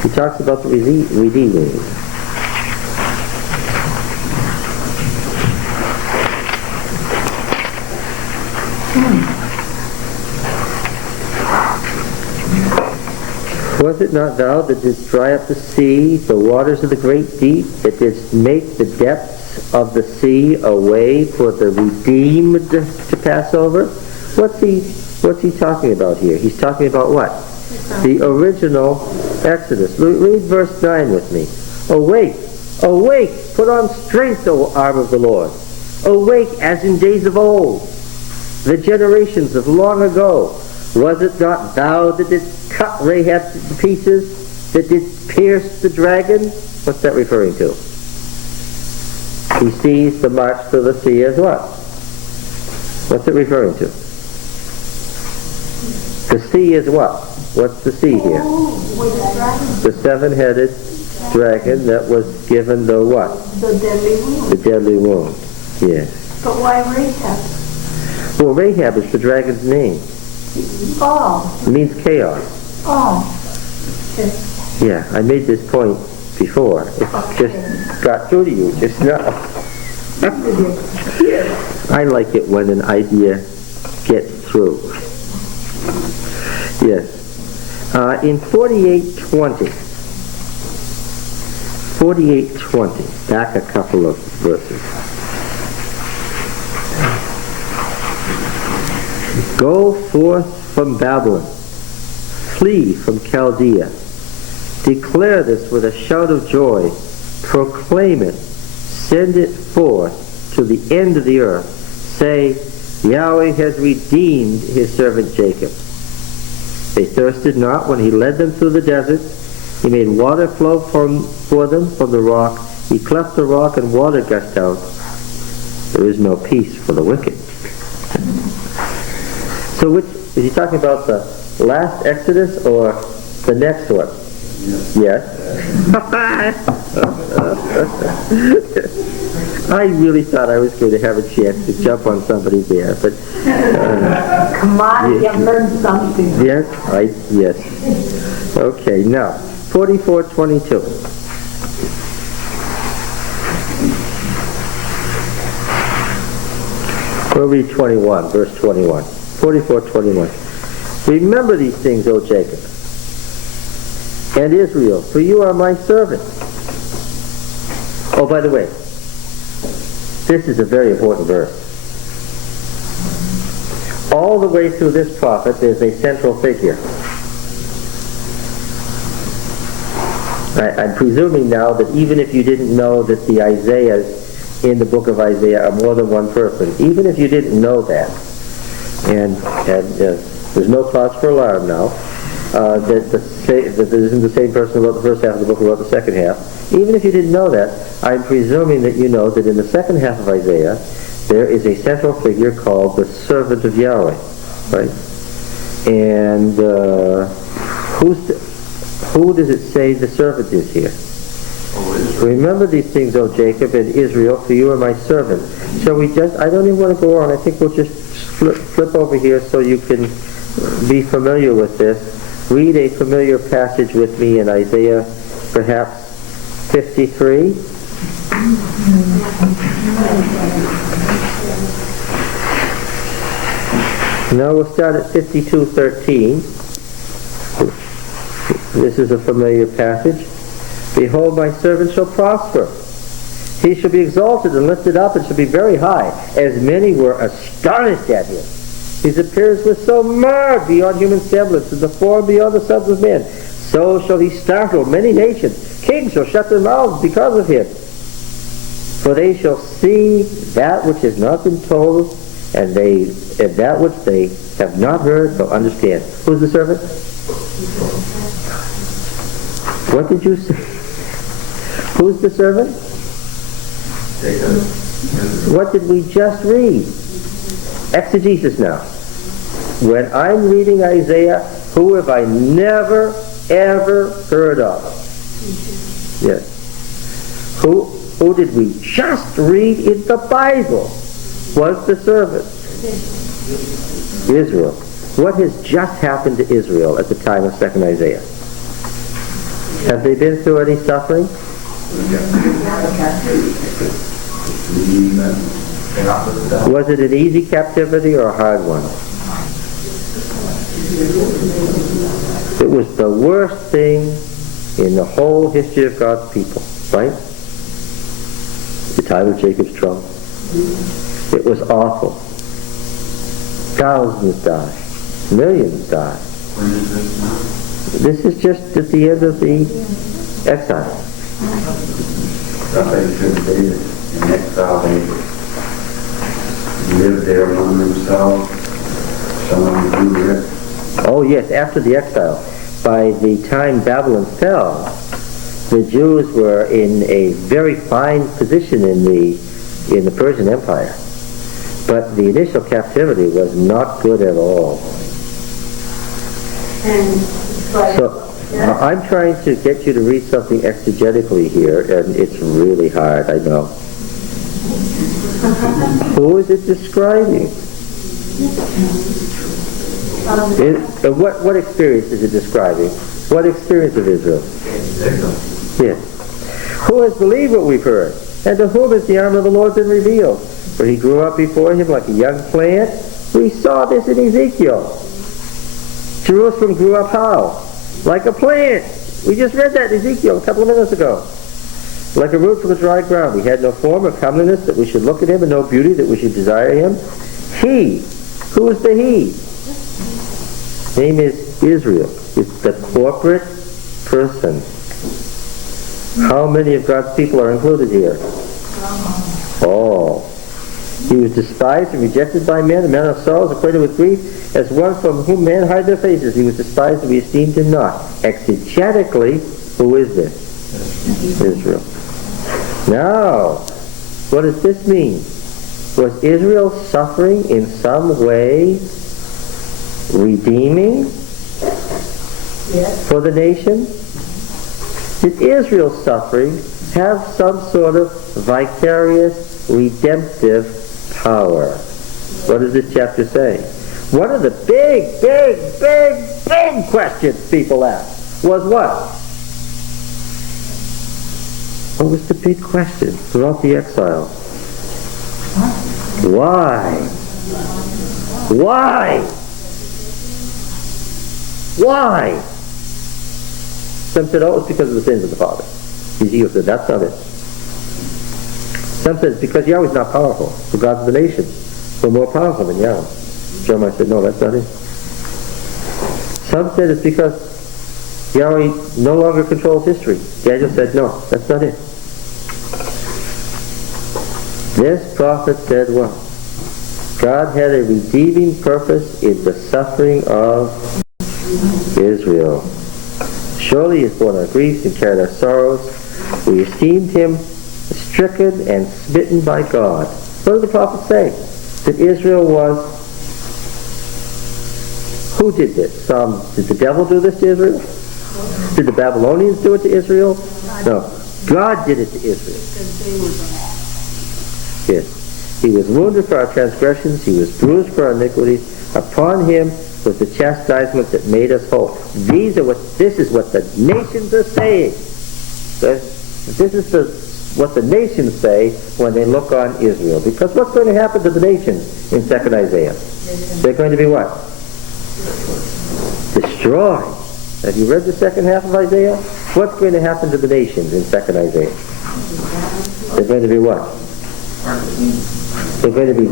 he talks about the redeeming. Was it not thou that didst dry up the sea, the waters of the great deep, that didst make the depths of the sea a way for the redeemed to pass over? What's he talking about here? He's talking about what? The original Exodus. Read verse 9 with me. Awake, awake, put on strength, O arm of the Lord. Awake as in days of old, the generations of long ago. Was it not thou that didst cut Rahab to pieces, that didst pierce the dragon? What's that referring to? He sees the march through the sea as what? What's it referring to? The sea is what? What's the sea here? The seven-headed dragon that was given the what? The deadly wound. The deadly wound. Yes. But why Rahab? Well, Rahab is the dragon's name. Oh. It means chaos. Oh. Okay. Yeah, I made this point before. It just got through to you just now. I like it when an idea gets through. Yes. In 48:20, back a couple of verses. Go forth from Babylon, flee from Chaldea. Declare this with a shout of joy. Proclaim it. Send it forth to the end of the earth. Say, Yahweh has redeemed his servant Jacob. They thirsted not when he led them through the desert. He made water flow for them from the rock. He cleft the rock and water gushed out. There is no peace for the wicked. So which, is he talking about the last Exodus or the next one? Yes. I really thought I was going to have a chance to jump on somebody there, but Come on, you learned something. yes, yes. Okay, now 44:22. We'll read 21, verse 21. 44:21. Remember these things, O Jacob, and Israel, for you are my servant. Oh, by the way, this is a very important verse. All the way through this prophet, there's a central figure. I'm presuming now that even if you didn't know that the Isaiahs in the book of Isaiah are more than one person, even if you didn't know that, and there's no cause for alarm now, that this isn't the same person who wrote the first half of the book who wrote the second half. Even if you didn't know that, I'm presuming that you know that in the second half of Isaiah, there is a central figure called the servant of Yahweh, right? And who does it say the servant is here? Remember these things, O Jacob and Israel, for you are my servant. Shall we just, I don't even want to go on, I think we'll just flip over here so you can be familiar with this. Read a familiar passage with me in Isaiah, perhaps 53. No, we'll start at 52:13. This is a familiar passage. Behold, my servant shall prosper. He shall be exalted and lifted up and shall be very high, as many were astonished at him. His appearance was so marred beyond human semblance, and the form beyond the sons of men. So shall he startle many nations. Kings shall shut their mouths because of him. For they shall see that which has not been told, and that which they have not heard shall understand. Who's the servant? What did you say? Who's the servant? What did we just read? Exegesis now. When I'm reading Isaiah, who have I never, ever heard of? Yes. Who did we just read in the Bible was the servant? Israel. What has just happened to Israel at the time of 2nd Isaiah? Have they been through any suffering? Was it an easy captivity or a hard one? It was the worst thing in the whole history of God's people, right? The time of Jacob's trouble. It was awful. Thousands died. Millions died. When is this now? This is just at the end of the exile. They should be in exile. They lived there among themselves. Some of them grew rich. Oh yes, after the exile. By the time Babylon fell, the Jews were in a very fine position in the Persian Empire. But the initial captivity was not good at all. And So I'm trying to get you to read something exegetically here, and it's really hard, I know. Who is it describing? What experience is it describing? What experience of Israel? Yes. Who has believed what we've heard? And to whom has the arm of the Lord been revealed? For he grew up before him like a young plant. We saw this in Ezekiel. Jerusalem grew up how? Like a plant. We just read that in Ezekiel a couple of minutes ago. Like a root from the dry ground. He had no form of comeliness that we should look at him, and no beauty that we should desire him. He. Who is the he? His name is Israel. It's the corporate person. How many of God's people are included here? All. He was despised and rejected by men, a man of sorrows, acquainted with grief, as one from whom men hide their faces. He was despised and we esteemed him not. Exegetically, who is this? Israel. Now, what does this mean? Was Israel suffering in some way redeeming for the nation? Did Israel's suffering have some sort of vicarious redemptive power? What does this chapter say? One of the big questions people ask was what? What was the big question throughout the exile? Why? Why? Why? Some said, oh, it's because of the sins of the father. Ezekiel said, that's not it. Some said, it's because Yahweh's not powerful. The gods of the nations were more powerful than Yahweh. Jeremiah said, no, that's not it. Some said it's because Yahweh no longer controls history. Daniel said, no, that's not it. This prophet said what? God had a redeeming purpose in the suffering of Israel. Surely he has borne our griefs and carried our sorrows. We esteemed him stricken and smitten by God. What did the prophet say? That Israel was... Who did this? Did the devil do this to Israel? Did the Babylonians do it to Israel? No. God did it to Israel. Yes. He was wounded for our transgressions. He was bruised for our iniquities. Upon him was the chastisement that made us whole. This is what the nations are saying. This is what the nations say when they look on Israel. Because what's going to happen to the nations in 2nd Isaiah? They're going to be what? Destroyed. Have you read the second half of Isaiah? What's going to happen to the nations in 2nd Isaiah? They're going to be what? They're going to be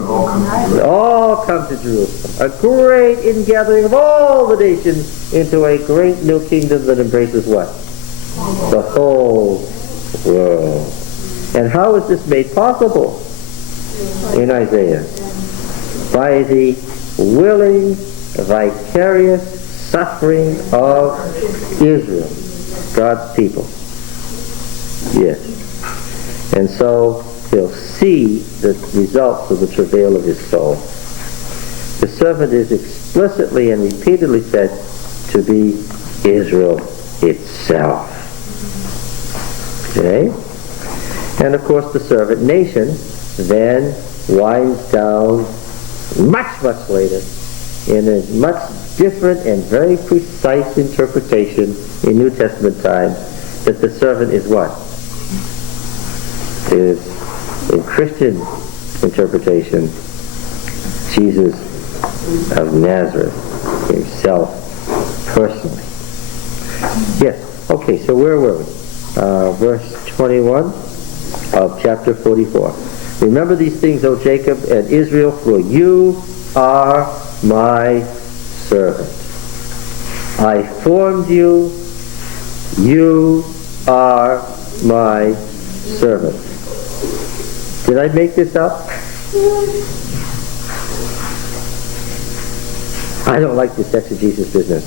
all come to Jerusalem. A great ingathering of all the nations into a great new kingdom that embraces what? The whole world. And how is this made possible in Isaiah? By the willing, vicarious suffering of Israel, God's people. Yes. And so he'll see the results of the travail of his soul. The servant is explicitly and repeatedly said to be Israel itself. Okay? And of course the servant nation then winds down much, much later in a much different and very precise interpretation in New Testament times that the servant is what? Is, in Christian interpretation, Jesus of Nazareth himself personally. Yes, okay, so where were we? Verse 21 of chapter 44. Remember these things, O Jacob and Israel, for you are my servant. I formed you. You are my servant. Did I make this up? I don't like this exegesis business.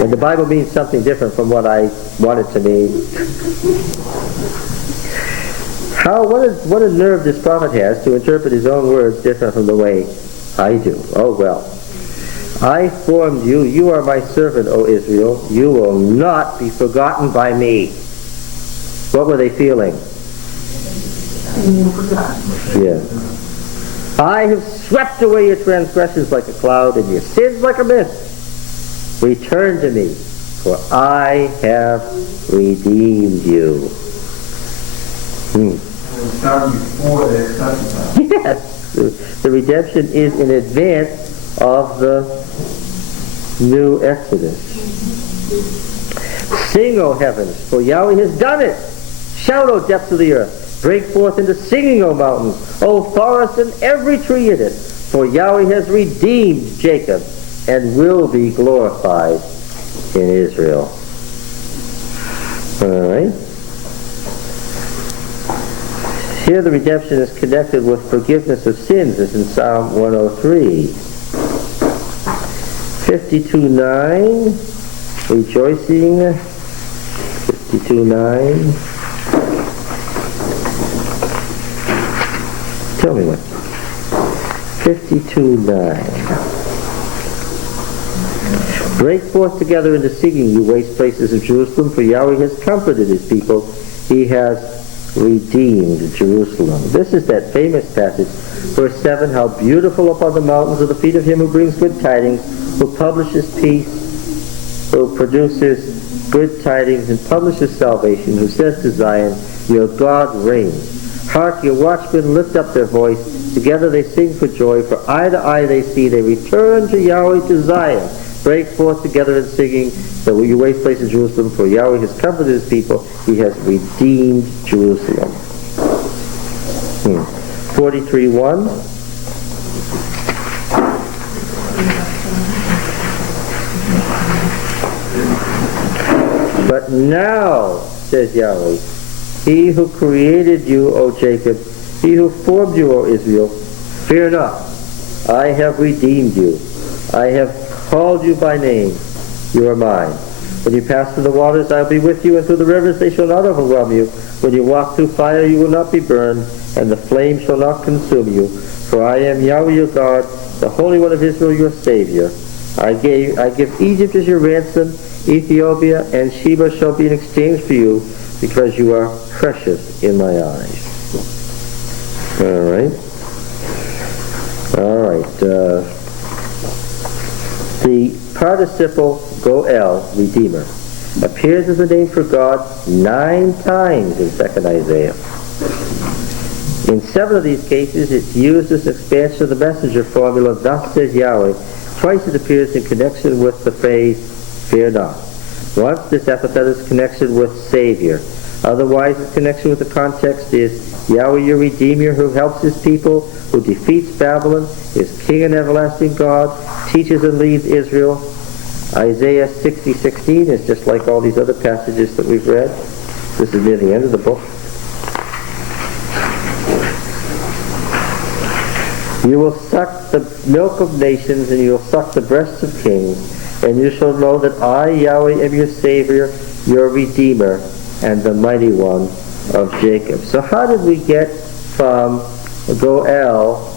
And the Bible means something different from what I want it to mean. What a nerve this prophet has to interpret his own words different from the way I do. Oh well. I formed you. You are my servant, O Israel. You will not be forgotten by me. What were they feeling? Yeah. I have swept away your transgressions like a cloud and your sins like a mist. Return to me, for I have redeemed you. Yes. The redemption is in advance of the new Exodus. Sing, O heavens, for Yahweh has done it. Shout, O depths of the earth. Break forth into singing, O mountains, O forest and every tree in it. For Yahweh has redeemed Jacob and will be glorified in Israel. All right. Here the redemption is connected with forgiveness of sins, as in Psalm 103. 52:9, rejoicing. 52:9. Tell me what. 52:9. Break forth together into singing, you waste places of Jerusalem, for Yahweh has comforted his people. He has redeemed Jerusalem. This is that famous passage, verse 7, how beautiful upon the mountains are the feet of him who brings good tidings, who publishes peace, who produces good tidings and publishes salvation, who says to Zion, your God reigns. Hark, your watchmen lift up their voice. Together they sing for joy. For eye to eye they see. They return to Yahweh, to Zion. Break forth together in singing. That you waste places in Jerusalem. For Yahweh has comforted his people. He has redeemed Jerusalem. 43:1. But now, says Yahweh, he who created you, O Jacob, he who formed you, O Israel, fear not. I have redeemed you. I have called you by name. You are mine. When you pass through the waters, I will be with you, and through the rivers they shall not overwhelm you. When you walk through fire, you will not be burned, and the flame shall not consume you. For I am Yahweh your God, the Holy One of Israel, your Savior. I give Egypt as your ransom. Ethiopia and Sheba shall be in exchange for you, because you are precious in my eyes. All right. The participle goel, redeemer, appears as a name for God 9 times in 2nd Isaiah. In 7 of these cases, it's used as an expansion of the messenger formula, thus says Yahweh. Twice it appears in connection with the phrase, Fear not. Once this epithet is connection with Savior. Otherwise, its connection with the context is Yahweh your Redeemer, who helps his people, who defeats Babylon, is King and everlasting God, teaches and leads Israel. Isaiah 60:16 is just like all these other passages that we've read. This is near the end of the book. You will suck the milk of nations, and you will suck the breasts of kings, and you shall know that I, Yahweh, am your Savior, your Redeemer, and the Mighty One of Jacob. So how did we get from Goel,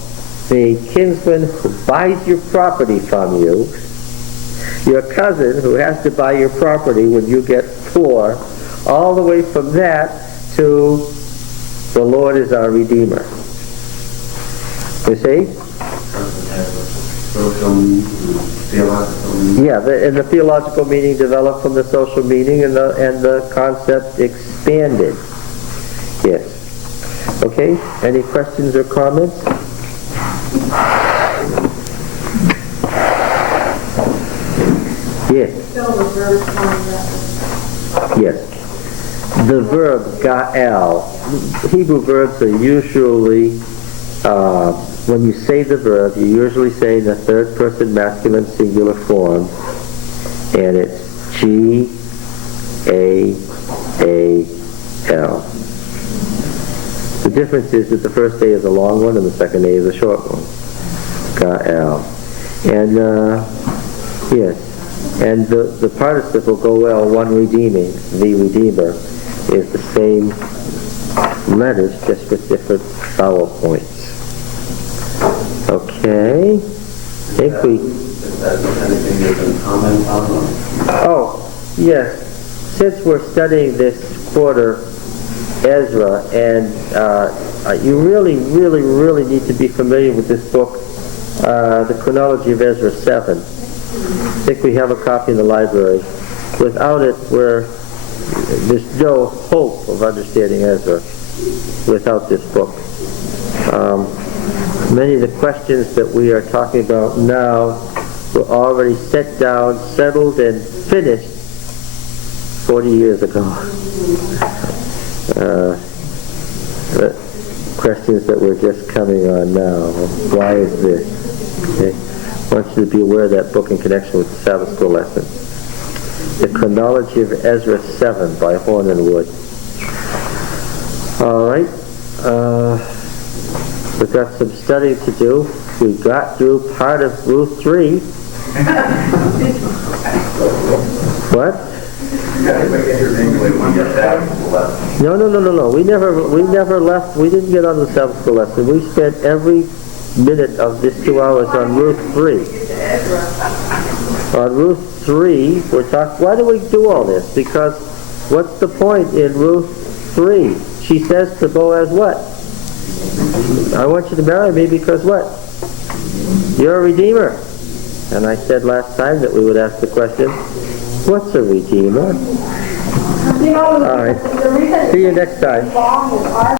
the kinsman who buys your property from you, your cousin who has to buy your property when you get poor, all the way from that to the Lord is our Redeemer? You see? Yeah, and the theological meaning developed from the social meaning, and the concept expanded. Yes. Okay. Any questions or comments? Yes. Yes. The verb ga'el. Hebrew verbs are usually, when you say the verb, you usually say the third person masculine singular form, and it's G-A-A-L. The difference is that the first A is a long one and the second A is a short one. Ga'el. And, yes. And the participle goel, one redeeming, the Redeemer, is the same letters, just with different vowel points. Okay. I think we... Is that anything you can comment on? Oh, yes. Since we're studying this quarter, Ezra, and you really need to be familiar with this book, The Chronology of Ezra 7. I think we have a copy in the library. Without it, there's no hope of understanding Ezra without this book. Many of the questions that we are talking about now were already set down, settled, and finished 40 years ago. Questions that we're just coming on now. Why is this? Okay. I want you to be aware of that book in connection with the Sabbath School lesson. The Chronology of Ezra 7 by Horn and Wood. All right. We've got some studying to do. We got through part of Ruth 3. What? No. We never left. We didn't get on the Sabbath School lesson. We spent every minute of this 2 hours on Ruth 3. On Ruth 3, we're talking. Why do we do all this? Because what's the point in Ruth 3? She says to Boaz, what? I want you to marry me because what? You're a redeemer. And I said last time that we would ask the question, what's a redeemer? All right. See you next time.